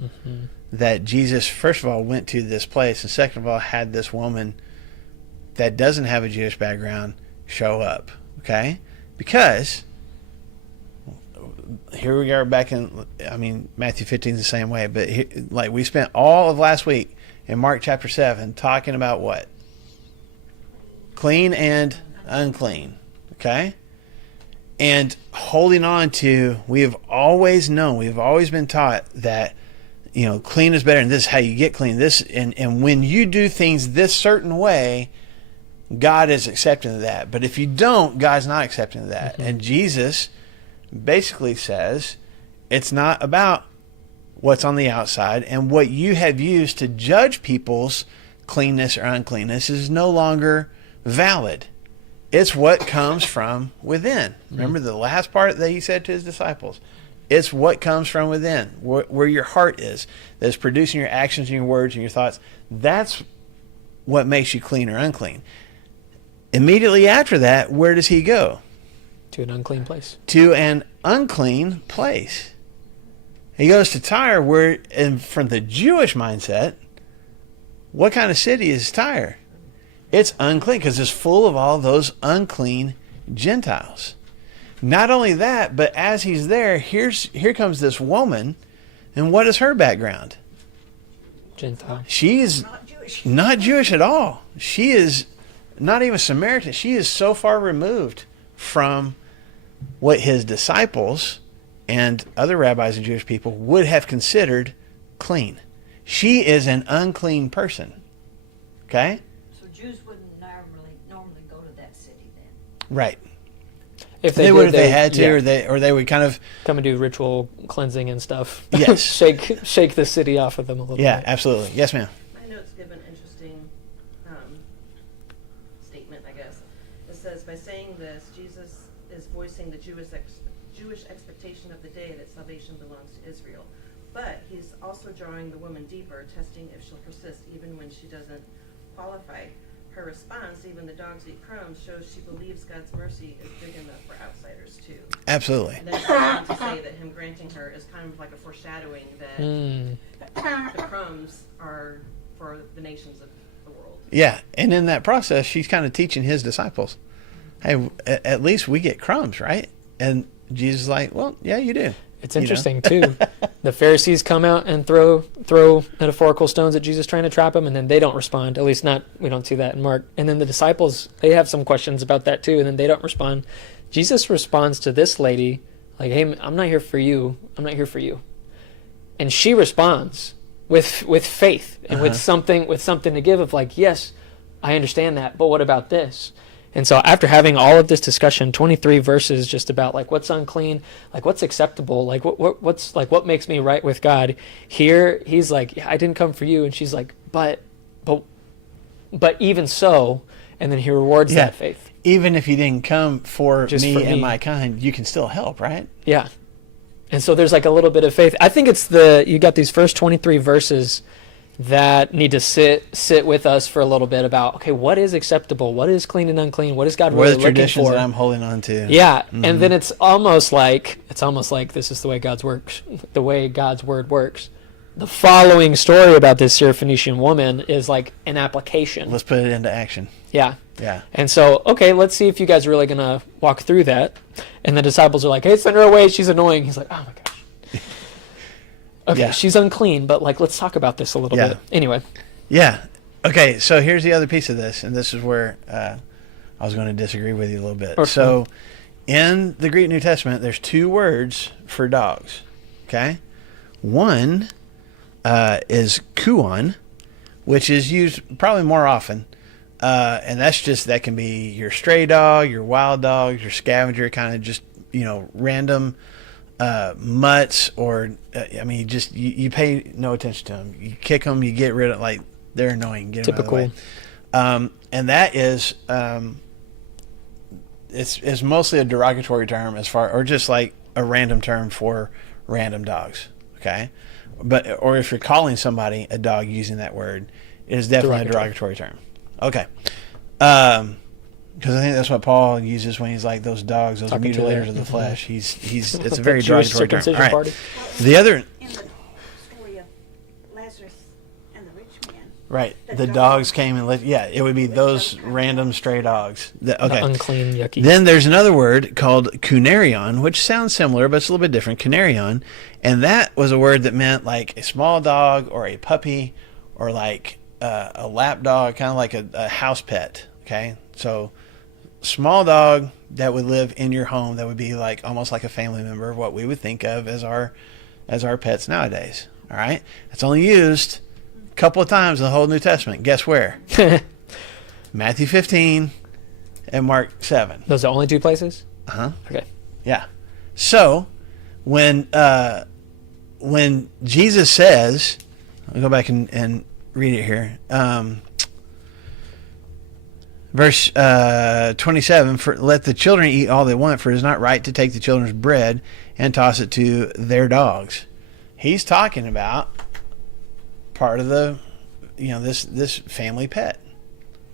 that Jesus, first of all, went to this place, and second of all, had this woman that doesn't have a Jewish background show up. Okay? Because here we are back in, I mean, Matthew 15 is the same way, but like we spent all of last week in Mark chapter 7 talking about what? Clean and unclean. Okay? And holding on to, we have always known, we have always been taught that, you know, clean is better, and this is how you get clean. This and when you do things this certain way, God is accepting of that. But if you don't, God's not accepting of that. And Jesus basically says it's not about what's on the outside, and what you have used to judge people's cleanness or uncleanness is no longer valid. It's what comes from within. Remember the last part that he said to his disciples. It's what comes from within, where your heart is, that's producing your actions and your words and your thoughts. That's what makes you clean or unclean. Immediately after that, where does he go? To an unclean place. To an unclean place. He goes to Tyre, where, and from the Jewish mindset, what kind of city is Tyre? It's unclean because it's full of all those unclean Gentiles. Not only that, but as he's there, here comes this woman, and what is her background? Gentile. She is not Jewish at all. She is not even Samaritan. She is so far removed from what his disciples and other rabbis and Jewish people would have considered clean. She is an unclean person. Okay? So Jews wouldn't normally go to that city then? Right. If They did, would if they had to, yeah, or they would kind of, come and do ritual cleansing and stuff. Yes. shake the city off of them a little yeah, bit. absolutely. Yes, ma'am. My notes give an interesting statement, I guess. It says, by saying this, Jesus is voicing the Jewish expectation of the day that salvation belongs to Israel. But he's also drawing the woman deeper, testing if she'll persist even when she doesn't qualify. Her response, even the dogs eat crumbs, shows she believes God's mercy is big enough for outsiders too. Absolutely. And then it goes on to say that him granting her is kind of like a foreshadowing that Mm. the crumbs are for the nations of the world. Yeah, and in that process, she's kind of teaching his disciples, hey, at least we get crumbs, right? And Jesus is like, well, yeah, you do. It's You know? interesting too. The Pharisees come out and throw metaphorical stones at Jesus, trying to trap him, and then they don't respond. At least we don't see that in Mark. And then the disciples, they have some questions about that too, and then they don't respond. Jesus responds to this lady like, "Hey, I'm not here for you. I'm not here for you." And she responds with faith and with something to give of like, "Yes, I understand that, but what about this?" And so after having all of this discussion, 23 verses just about like what's unclean, like what's acceptable, like what's like what makes me right with God. Here he's like, yeah, I didn't come for you, and she's like, but even so, and then he rewards that faith. Even if you didn't come for Just me for and me. my kind, you can still help, right? Yeah. And so there's like a little bit of faith. I think it's you got these first 23 verses that need to sit with us for a little bit about, okay, what is acceptable? What is clean and unclean? What is God What are really the looking traditions for? that I'm holding on to? Yeah, and then it's almost like this is the way God's word works. The following story about this Syrophoenician woman is like an application. Let's put it into action. Yeah. Yeah. And so, okay, let's see if you guys are really going to walk through that. And the disciples are like, hey, send her away. She's annoying. He's like, oh my gosh. Okay, Yeah. she's unclean, but like, let's talk about this a little bit. Anyway. Yeah. Okay, so here's the other piece of this, and this is where I was going to disagree with you a little bit. Okay. So in the Greek New Testament, there's two words for dogs. Okay? One is kuon, which is used probably more often. And that can be your stray dog, your wild dog, your scavenger, kind of just, random mutts, or you pay no attention to them. You kick them, you get rid of, like, they're annoying. Get them out of the way. And that is it's mostly a derogatory term or just like a random term for random dogs. Okay, or if you're calling somebody a dog using that word, it is definitely a derogatory term. Okay. Because I think that's what Paul uses when he's like those dogs, those Talking to mutilators the- of the flesh. It's a The very Jewish derogatory term. circumcision All right. party. The other, In the story of Lazarus and the rich man, right, The the dogs. dogs came and lived. Yeah, it would be those random stray dogs. The Okay. unclean, yucky. Then there's another word called kunarion, which sounds similar, but it's a little bit different. Kunarion. And that was a word that meant like a small dog or a puppy or like a lap dog, kind of like a house pet. Okay. So small dog that would live in your home, that would be like almost like a family member, what we would think of as our pets nowadays. All right. It's only used a couple of times in the whole New Testament. Guess where? Matthew 15 and Mark 7. Those are the only two places? Uh-huh. Okay. Yeah. So when Jesus says, I'll go back and read it here. Verse 27, let the children eat all they want, for it is not right to take the children's bread and toss it to their dogs. He's talking about part of the, this family pet.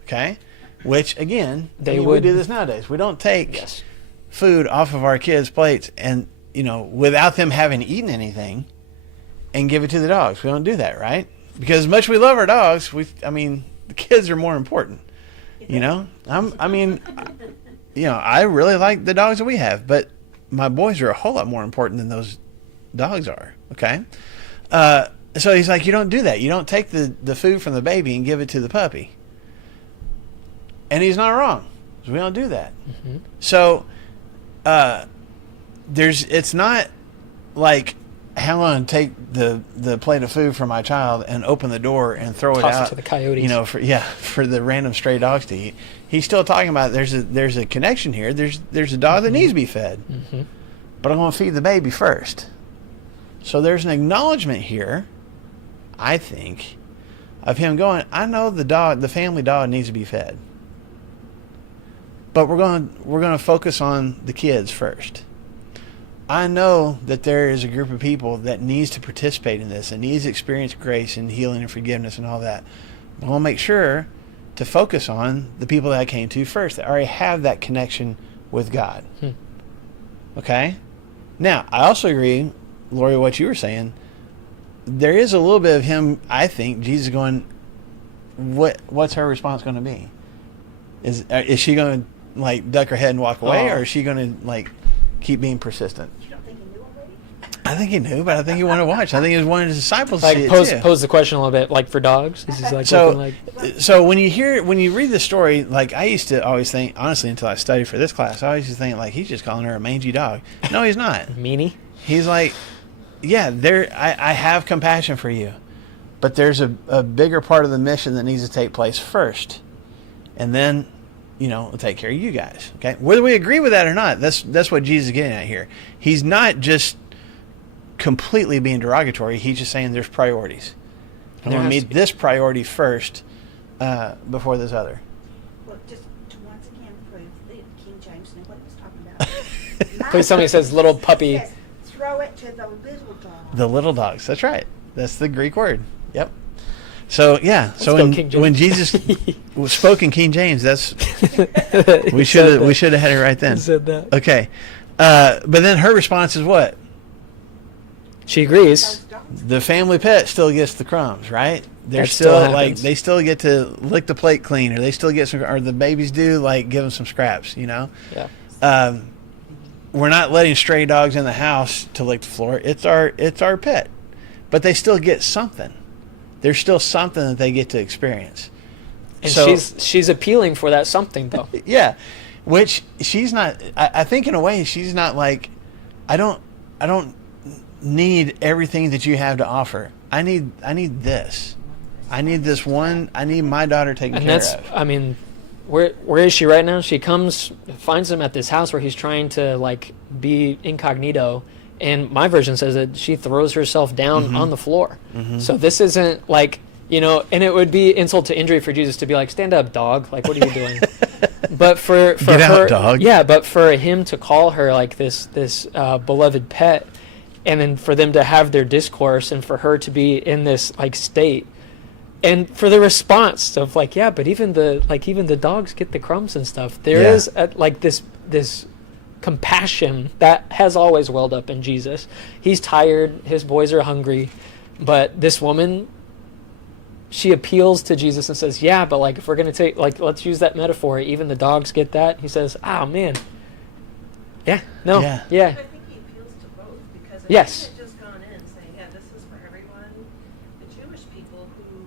Okay? Which, again, They we would- do this nowadays. We don't take Yes. food off of our kids' plates and, without them having eaten anything and give it to the dogs. We don't do that, right? Because as much as we love our dogs, the kids are more important. I really like the dogs that we have, but my boys are a whole lot more important than those dogs are. Okay. So he's like, you don't do that. You don't take the food from the baby and give it to the puppy. And he's not wrong. We don't do that. Mm-hmm. So, it's not like, how I'm going to take the plate of food from my child and open the door and throw it Toss it out to the coyotes. for the random stray dogs to eat. He's still talking about there's a connection here. There's a dog that needs to be fed, Mm-hmm. but I'm going to feed the baby first. So there's an acknowledgement here, I think, of him going, I know the family dog needs to be fed, but we're going to focus on the kids first. I know that there is a group of people that needs to participate in this and needs to experience grace and healing and forgiveness and all that. But I'll make sure to focus on the people that I came to first that already have that connection with God. Okay? Now, I also agree, Lori, what you were saying. There is a little bit of him, I think, Jesus going, what's her response going to be? Is she going to duck her head and walk away, or is she going to keep being persistent? you don't think he knew already? I think he knew, but I think he wanted to watch. I think he was one of his disciples to see it too. Pose the question a little bit, like for dogs. Is he looking So when you read the story, I used to always think, honestly, until I studied for this class, I always used to think he's just calling her a mangy dog. No, he's not. meanie? He's like, yeah, I have compassion for you, but there's a bigger part of the mission that needs to take place first, and then we'll take care of you guys. Okay, whether we agree with that or not, that's what Jesus is getting at here. He's not just completely being derogatory. He's just saying there's priorities. I'm going to meet this priority first before this other. Well, just to once again prove that King James knew what he was talking about. Please tell me it says little puppy. It says, throw it to the little dog. The little dogs. That's right. That's the Greek word. Yep. So yeah. Let's go, King James. When Jesus spoke in King James, we should have had it right then. He said that. Okay. But then her response is what? She agrees. Those dogs. The family pet still gets the crumbs, right? They're That still happens. they still get to lick the plate clean, or they still get some, or the babies do give them some scraps. Yeah. We're not letting stray dogs in the house to lick the floor. It's our pet, but they still get something. There's still something that they get to experience. And So- she's appealing for that something though. Yeah, which she's not. I think in a way she's not like, I don't need everything that you have to offer. I need this. I need this one. I need my daughter taken And care that's, of. where is she right now? She finds him at this house where he's trying to be incognito, and my version says that she throws herself down on the floor. So this isn't and it would be insult to injury for Jesus to be like, stand up, dog. What are you doing? But for Get her, out, dog. Yeah, but for him to call her this beloved pet, and then for them to have their discourse and for her to be in this like state, and for the response of like, yeah, but even the dogs get the crumbs and stuff. There Yeah. is like this compassion that has always welled up in Jesus. He's tired, his boys are hungry, but this woman, she appeals to Jesus and says, yeah, but like if we're going to take, like, let's use that metaphor, even the dogs get that. He says, oh man, yeah, no, Yeah. yeah, But I think he appeals to both, because if Yes. he had just gone in saying, yeah, this is for everyone, the Jewish people who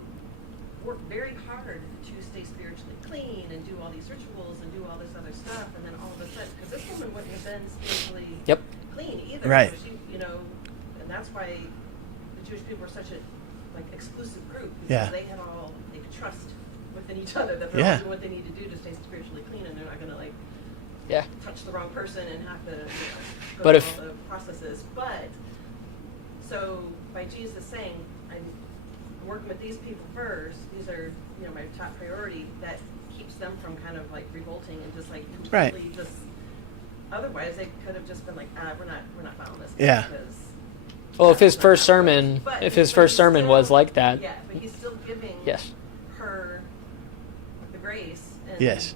work very hard to stay spiritually clean and do all these rituals and do all this other stuff, and then all of a sudden, because this woman wouldn't have been spiritually Yep. clean either. Right. So she, and that's why the Jewish people were such a like exclusive group, because Yeah. they could trust within each other that they're Yeah. all doing what they need to do to stay spiritually clean, and they're not going to like yeah. touch the wrong person and have to go But through if- all the processes. But so by Jesus saying, I'm working with these people first, these are my top priority, that keeps them from kind of like revolting and just like Right. completely just. Otherwise, they could have just been like, we're not following this. Yeah. Because Well, if his that's not first how it sermon, works. But- if his but first he's sermon was still- like that, Yeah, but he's still giving yes, her the grace and Yes.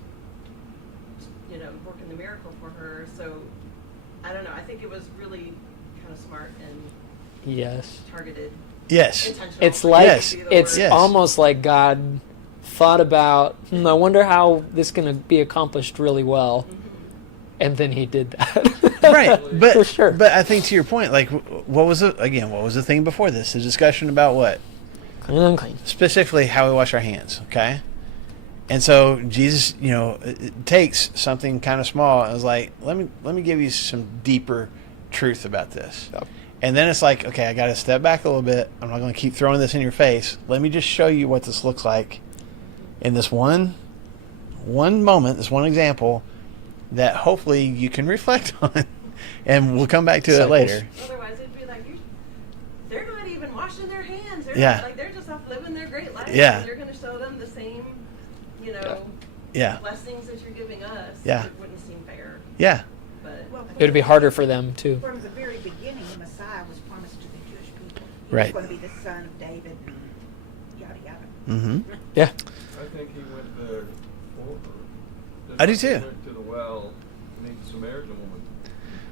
working the miracle for her. So I don't know. I think it was really kind of smart and yes. targeted, Yes. intentional. It's like Yes. it's Yes. almost like God thought about. I wonder how this is going to be accomplished really well, and then He did that. Right, but For sure. but I think to your point, like, what was the thing before this? The discussion about what? Clean and unclean. Specifically how we wash our hands, okay? And so Jesus, it takes something kind of small and is like, let me give you some deeper truth about this. Yep. And then it's like, okay, I got to step back a little bit. I'm not going to keep throwing this in your face. Let me just show you what this looks like in this one moment, this one example that hopefully you can reflect on, and we'll come back to it Disciples. later. Otherwise, it'd be like they're not even washing their hands. They're Yeah. like they're just off living their great life. Yeah. And you're going to show them the same, Yeah, blessings that you're giving us. Yeah. It wouldn't seem fair, yeah, but. Well, It would be harder for them too. From the very beginning, the Messiah was promised to the Jewish people. He Right. was going to be the son of David and yada yada. mm-hmm. Yeah, I think he went there for her. Just I do like he too. went to the well to meet the Samaritan woman.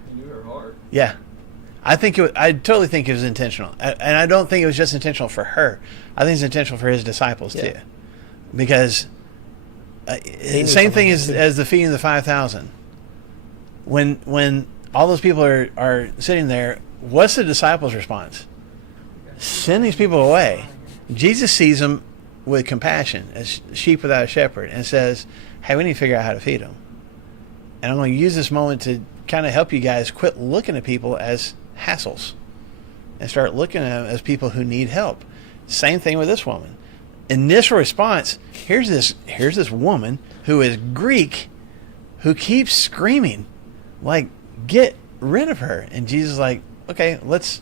He knew her heart. Yeah, I totally think it was intentional, and I don't think it was just intentional for her. I think it's intentional for his disciples Yeah. too, because knew same thing something, too. as the feeding of the 5,000. When all those people are sitting there, what's the disciples' response? Send these people away. Jesus sees them with compassion as sheep without a shepherd, and says, "Hey, we need to figure out how to feed them." And I'm going to use this moment to kind of help you guys quit looking at people as hassles and start looking at them as people who need help. Same thing with this woman. Initial response, here's this woman who is Greek who keeps screaming, like, get rid of her. And Jesus is like, okay, let's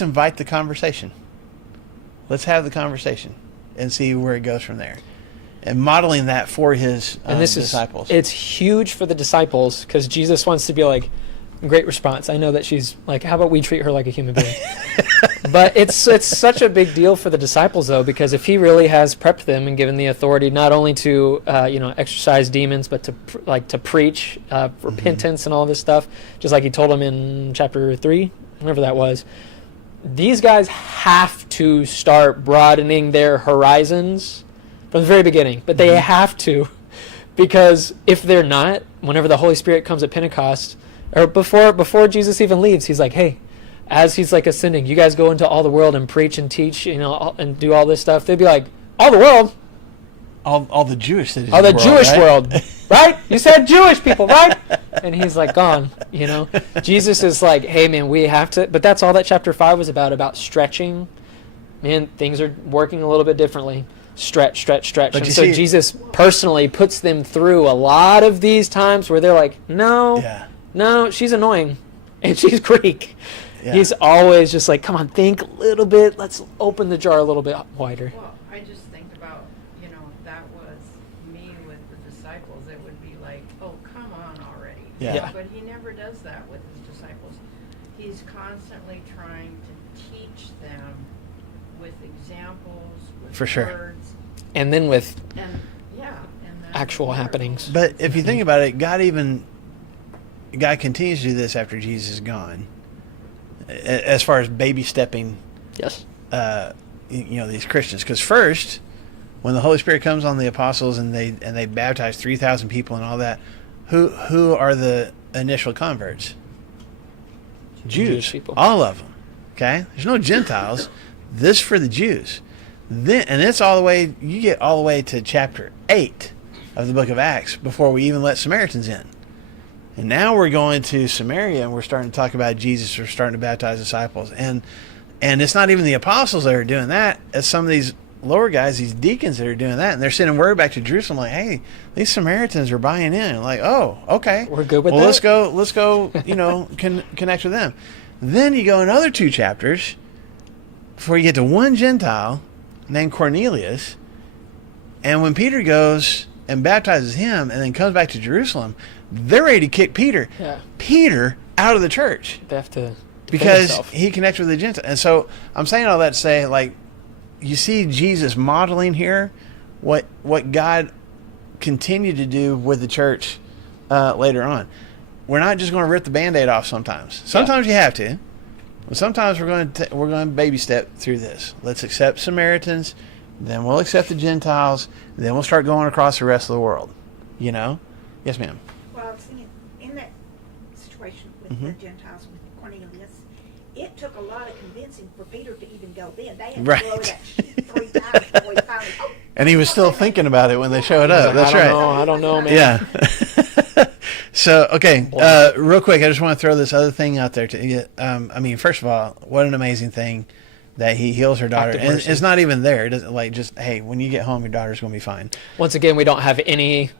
invite the conversation. Let's have the conversation and see where it goes from there. And modeling that for his and this disciples. it's huge for the disciples because Jesus wants to be like, great response. I know that she's like, how about we treat her like a human being? But it's such a big deal for the disciples though, because if he really has prepped them and given the authority not only to exorcise demons, but to preach repentance and all this stuff, just like he told them in chapter 3, whenever that was. These guys have to start broadening their horizons from the very beginning, but they have to, because if they're not, whenever the Holy Spirit comes at Pentecost, or before Jesus even leaves, he's like, hey, as he's like ascending, you guys go into all the world and preach and teach, and do all this stuff. They'd be like, all the world, all the Jewish cities. all in the world, Jewish right? world, right? You said Jewish people, right? And he's like, gone, Jesus is like, hey, man, we have to, but that's all that chapter 5 was about stretching. Man, things are working a little bit differently. Stretch. But And you so see- Jesus personally puts them through a lot of these times where they're like, no, she's annoying, and she's Greek. Yeah. He's always just like, come on, think a little bit. Let's open the jar a little bit wider. Well, I just think about, that was me with the disciples. It would be like, oh, come on already. Yeah. Yeah. But he never does that with his disciples. he's constantly trying to teach them with examples, with For sure. words, And then with and yeah, and that's actual wonderful. happenings. But if you think about it, God continues to do this after Jesus is gone. As far as baby stepping, Yes. these Christians, because first, when the Holy Spirit comes on the apostles and they baptize 3,000 people and all that, who are the initial converts? Jews, Jewish people. all of them. Okay, there's no Gentiles. This for the Jews. Then, and it's all the way. You get all the way to chapter 8 of the book of Acts before we even let Samaritans in. And now we're going to Samaria and we're starting to talk about Jesus. We're starting to baptize disciples, and it's not even the apostles that are doing that. It's some of these lower guys, these deacons that are doing that, and they're sending word back to Jerusalem like, "Hey, these Samaritans are buying in." And like, "Oh, okay, We're good with well, that." Let's go. Connect with them. Then you go another 2 chapters before you get to one Gentile named Cornelius, and when Peter goes and baptizes him, and then comes back to Jerusalem, they're ready to kick Yeah. Peter out of the church They have to defend because himself. he connects with the Gentiles. And so I'm saying all that to say, like, you see Jesus modeling here what God continued to do with the church later on. We're not just going to rip the Band-Aid off sometimes. Sometimes you have to. But sometimes we're going to baby step through this. Let's accept Samaritans, then we'll accept the Gentiles, then we'll start going across the rest of the world. You know? Yes, ma'am. Well, I was thinking, in that situation with the Gentiles, with Cornelius, it took a lot of convincing for Peter to even go in. They had to Right. blow that sheet 3 times before he finally, And he was still thinking about it when they showed up. That's right. I don't know, man. Yeah. So, okay, real quick, I just want to throw this other thing out there to you. First of all, what an amazing thing that he heals her daughter. Act of And mercy. it's not even there. It doesn't like just, hey, when you get home, your daughter's going to be fine. Once again, we don't have any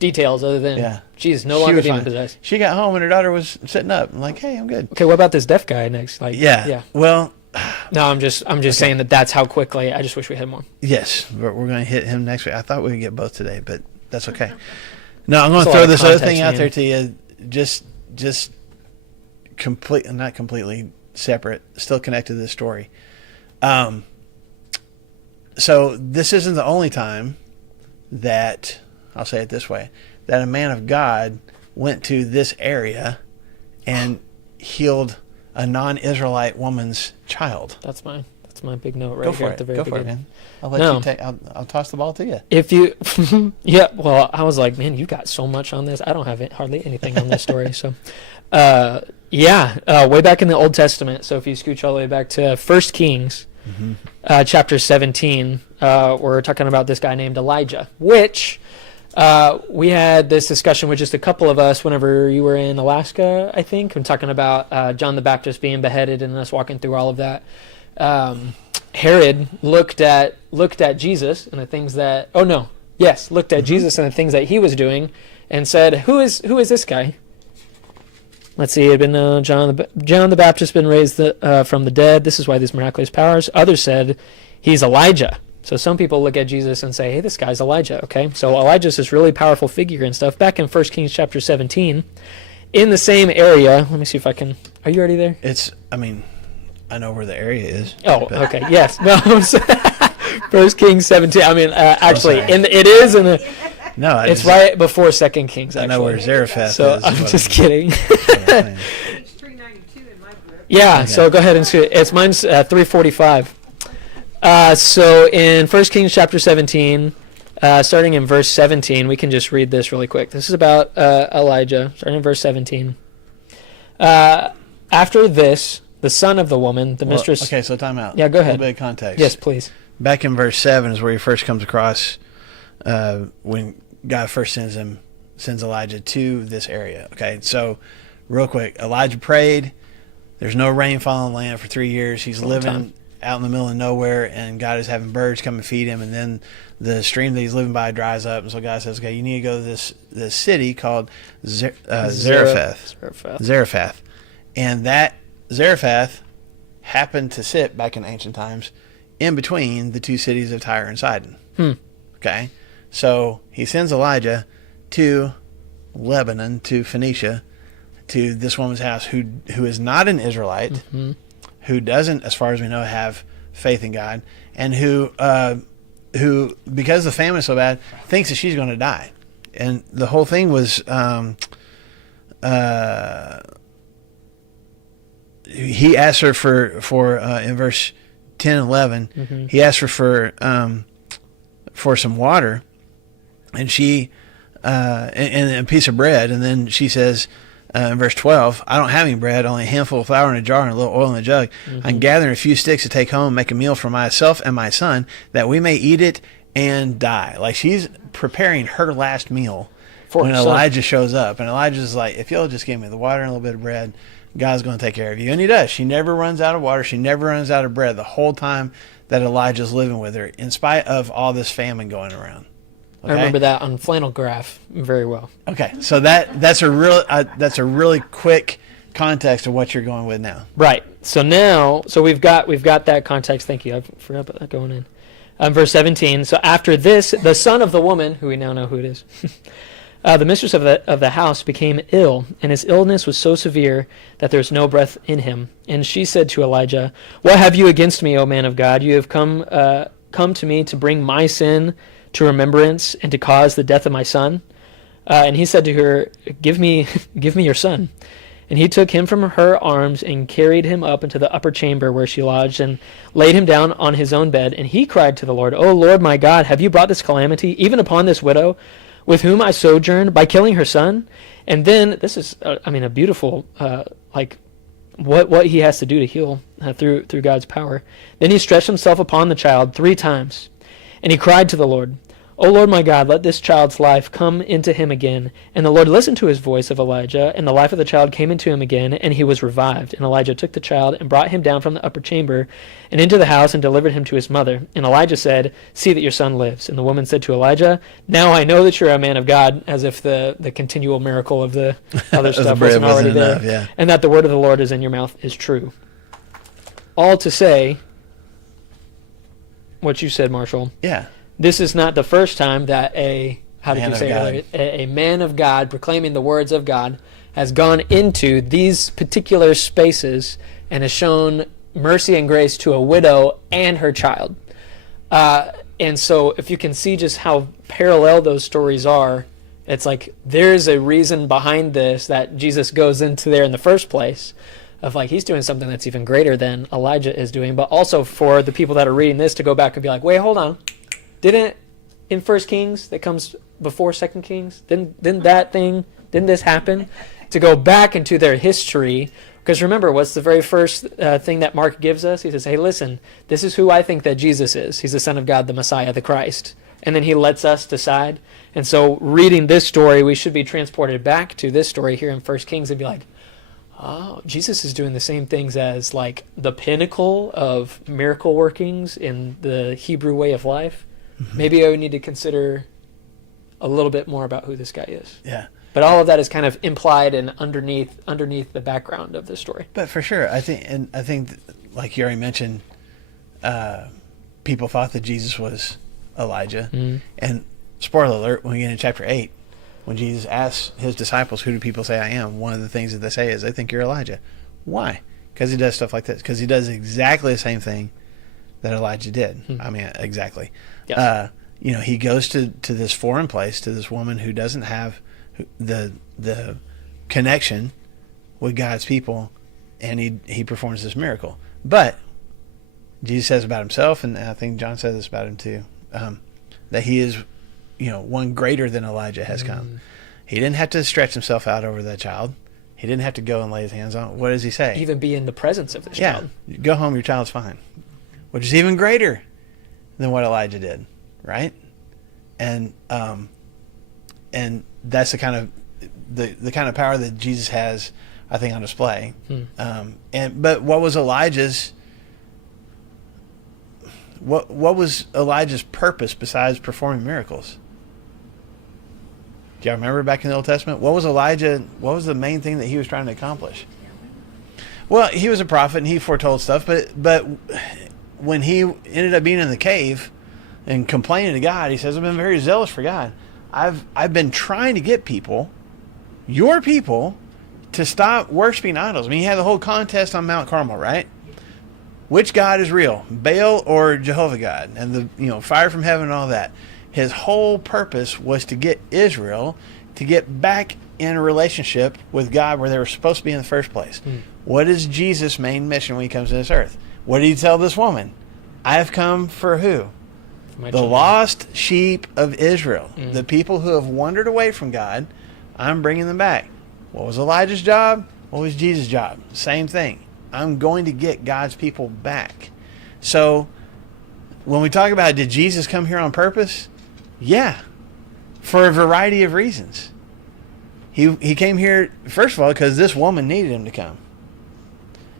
details other than Yeah. she's no She longer was demon fine. possessed. She got home and her daughter was sitting up. I'm like, hey, I'm good. Okay, what about this deaf guy next? Like, Yeah. Well, No, I'm just saying that's how quickly. I just wish we had more. yes, but we're going to hit him next week. I thought we would get both today, but that's okay. No, I'm going That's to a throw lot of this other context, thing out man. there to you. Just not completely separate, still connected to this story. So this isn't the only time that, I'll say it this way, that a man of God went to this area and healed a non-Israelite woman's child. That's my big note right Go here for at it. the very Go for it, beginning. man. I'll let No. you take. I'll toss the ball to you. If you, yeah, well, I was like, man, you got so much on this. I don't have hardly anything on this story. So, way back in the Old Testament. So if you scooch all the way back to 1 Kings, chapter 17, we're talking about this guy named Elijah, which we had this discussion with just a couple of us whenever you were in Alaska, I think. I'm talking about John the Baptist being beheaded and us walking through all of that. Herod looked at Jesus and the things that looked at Jesus and the things that he was doing and said, who is this guy? Let's see, it had been John the Baptist been raised from the dead. This is why these miraculous powers. Others said he's Elijah. So some people look at Jesus and say, hey, this guy's Elijah. Okay, so Elijah's this really powerful figure and stuff. Back in 1 Kings chapter 17, in the same area. Let me see if I can. Are you already there? I know where the area is. Oh, but- okay. Yes. No. 1 Kings 17. Actually, sorry. it is in the. No, It's right before 2 Kings. I Actually. know where Zarephath So is. I'm what just kidding. what I'm saying. Page 392 in my book. Yeah, Okay. so go ahead and see it. It's mine's 345. So in 1 Kings chapter 17, starting in verse 17, we can just read this really quick. This is about Elijah, starting in verse 17. After this, the son of the woman, the Well, mistress... okay, so time out. Yeah, go A ahead. little bit of context. Yes, please. Back in verse 7 is where he first comes across when God first sends Elijah to this area. Okay, so real quick, Elijah prayed. There's no rain falling on the land for 3 years. He's Long living time. out in the middle of nowhere, and God is having birds come and feed him. And then the stream that he's living by dries up, and so God says, "Okay, you need to go to this city called Zarephath." Zarephath, and that Zarephath happened to sit back in ancient times in between the two cities of Tyre and Sidon. Okay, so he sends Elijah to Lebanon, to Phoenicia, to this woman's house who is not an Israelite, Mm-hmm. who doesn't, as far as we know, have faith in God, and who because the famine is so bad, thinks that she's going to die. And the whole thing was he asked her for in verse 10 and 11, Mm-hmm. he asked her for some water, and she and a piece of bread, and then she says in verse 12, I don't have any bread, only a handful of flour in a jar and a little oil in a jug. Mm-hmm. I'm gathering a few sticks to take home and make a meal for myself and my son, that we may eat it and die. Like, she's preparing her last meal For when her son. Elijah shows up. And Elijah's like, if you'll just give me the water and a little bit of bread, God's going to take care of you. And he does. She never runs out of water. She never runs out of bread the whole time that Elijah's living with her, in spite of all this famine going around. I remember that on flannel graph very well. Okay, so that's a really quick context of what you're going with now. Right. So we've got that context. Thank you. I forgot about that going in. Verse 17. So after this, the son of the woman, who we now know who it is, the mistress of the house, became ill, and his illness was so severe that there was no breath in him. And she said to Elijah, "What have you against me, O man of God? You have come to me to bring my sin to remembrance and to cause the death of my son." And he said to her, give me your son." And he took him from her arms and carried him up into the upper chamber where she lodged, and laid him down on his own bed. And he cried to the Lord, "O Lord my God, have you brought this calamity even upon this widow with whom I sojourned, by killing her son?" And then, this is, a beautiful, what he has to do to heal through God's power. Then he stretched himself upon the child 3 times. And he cried to the Lord, "O Lord my God, let this child's life come into him again." And the Lord listened to his voice of Elijah, and the life of the child came into him again, and he was revived. And Elijah took the child and brought him down from the upper chamber and into the house and delivered him to his mother. And Elijah said, "See that your son lives." And the woman said to Elijah, "Now I know that you're a man of God," as if the continual miracle of the other stuff bread wasn't already wasn't there. enough, yeah. "And that the word of the Lord is in your mouth is true." All to say what you said, Marshall. Yeah. This is not the first time that a man of God proclaiming the words of God has gone into these particular spaces and has shown mercy and grace to a widow and her child. And so if you can see just how parallel those stories are, it's like there's a reason behind this that Jesus goes into there in the first place, of like he's doing something that's even greater than Elijah is doing, but also for the people that are reading this to go back and be like, wait, hold on. Didn't in 1 Kings that comes before 2 Kings, didn't this happen? To go back into their history, because remember, what's the very first thing that Mark gives us? He says, hey, listen, this is who I think that Jesus is. He's the Son of God, the Messiah, the Christ. And then he lets us decide. And so reading this story, we should be transported back to this story here in 1 Kings and be like, oh, Jesus is doing the same things as like the pinnacle of miracle workings in the Hebrew way of life. Mm-hmm. Maybe I would need to consider a little bit more about who this guy is. Yeah. But all of that is kind of implied and underneath the background of the story. But for sure, I think, like you already mentioned, people thought that Jesus was Elijah. Mm-hmm. And spoiler alert, when we get into chapter 8, when Jesus asks his disciples, who do people say I am? One of the things that they say is, they think you're Elijah. Why? Because he does stuff like this. Because he does exactly the same thing that Elijah did. Mm-hmm. I mean, exactly. Yes. He goes to this foreign place, to this woman who doesn't have the connection with God's people, and he performs this miracle. But Jesus says about himself, and I think John says this about him too, that he is, one greater than Elijah has come. He didn't have to stretch himself out over that child. He didn't have to go and lay his hands on. What does he say? Even be in the presence of this child. Go home, your child's fine. Which is even greater than what Elijah did, right? And that's the kind of power that Jesus has, I think, on display. But what was Elijah's purpose besides performing miracles? Do y'all remember back in the Old Testament? What was the main thing that he was trying to accomplish? Well, he was a prophet and he foretold stuff, but when he ended up being in the cave and complaining to God, he says, I've been very zealous for God. I've been trying to get people, your people, to stop worshiping idols. I mean, he had the whole contest on Mount Carmel, right? Which God is real, Baal or Jehovah God? And the fire from heaven and all that. His whole purpose was to get Israel to get back in a relationship with God where they were supposed to be in the first place. What is Jesus' main mission when he comes to this earth? What did he tell this woman? I have come for who? My The children. lost sheep of Israel. The people who have wandered away from God, I'm bringing them back. What was Elijah's job? What was Jesus' job? Same thing. I'm going to get God's people back. So when we talk about did Jesus come here on purpose? Yeah. For a variety of reasons. He came here, first of all, because this woman needed him to come.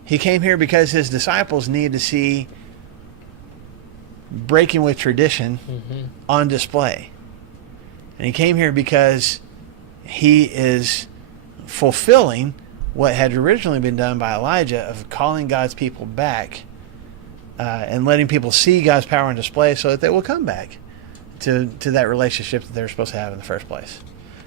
He came here because his disciples needed to see breaking with tradition on display. And he came here because he is fulfilling what had originally been done by Elijah of calling God's people back and letting people see God's power on display so that they will come back to that relationship that they were supposed to have in the first place.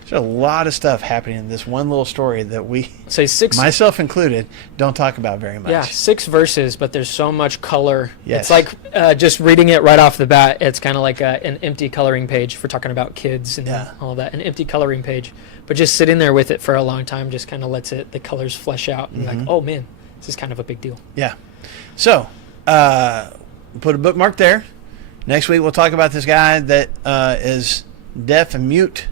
There's a lot of stuff happening in this one little story that we, Say 6. myself included, don't talk about very much. Yeah, 6 verses, but there's so much color. Yes. It's like just reading it right off the bat. It's kind of like an empty coloring page if we're talking about kids and Yeah. all that. An empty coloring page, but just sitting there with it for a long time just kind of lets the colors flesh out. And like, oh man, this is kind of a big deal. Yeah. So, put a bookmark there. Next week we'll talk about this guy that is deaf and mute,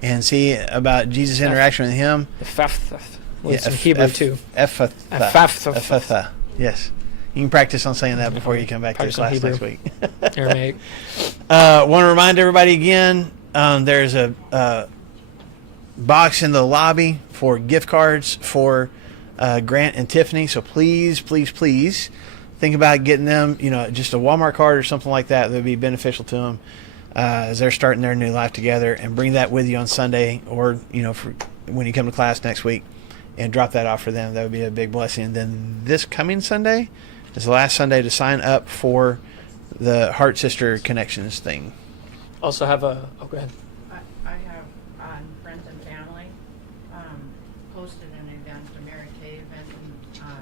and see about Jesus' interaction with him. The fifth. Well, it's in F- Hebrew F- too. Ephatha. Ephatha. Ephatha. Yes. You can practice on saying that before you come back to Practice class on next Hebrew. week. Aramaic. Want to remind everybody again, there's a box in the lobby for gift cards for Grant and Tiffany. So please, please, please think about getting them, just a Walmart card or something like that would be beneficial to them as they're starting their new life together. And bring that with you on Sunday or, for when you come to class next week and drop that off for them. That would be a big blessing. And then this coming Sunday is the last Sunday to sign up for the Heart Sister Connections thing. Also have a. Oh, go ahead. I have on Friends and Family posted an event, a Mary Kay event, and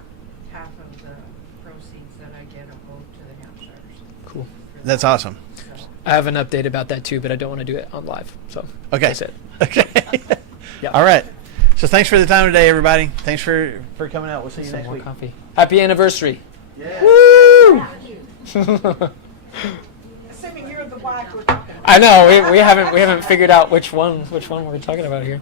half of the proceeds that I get will go to the Hampshires. Cool. That's awesome. So, I have an update about that too, but I don't want to do it on live. So Okay. that's it. Okay. Yeah. All right. So thanks for the time today, everybody. Thanks for coming out. We'll see you Some next more week. coffee. Happy anniversary. Yeah. Woo! Assuming you're the wife we're talking about. I know we haven't figured out which one we're talking about here.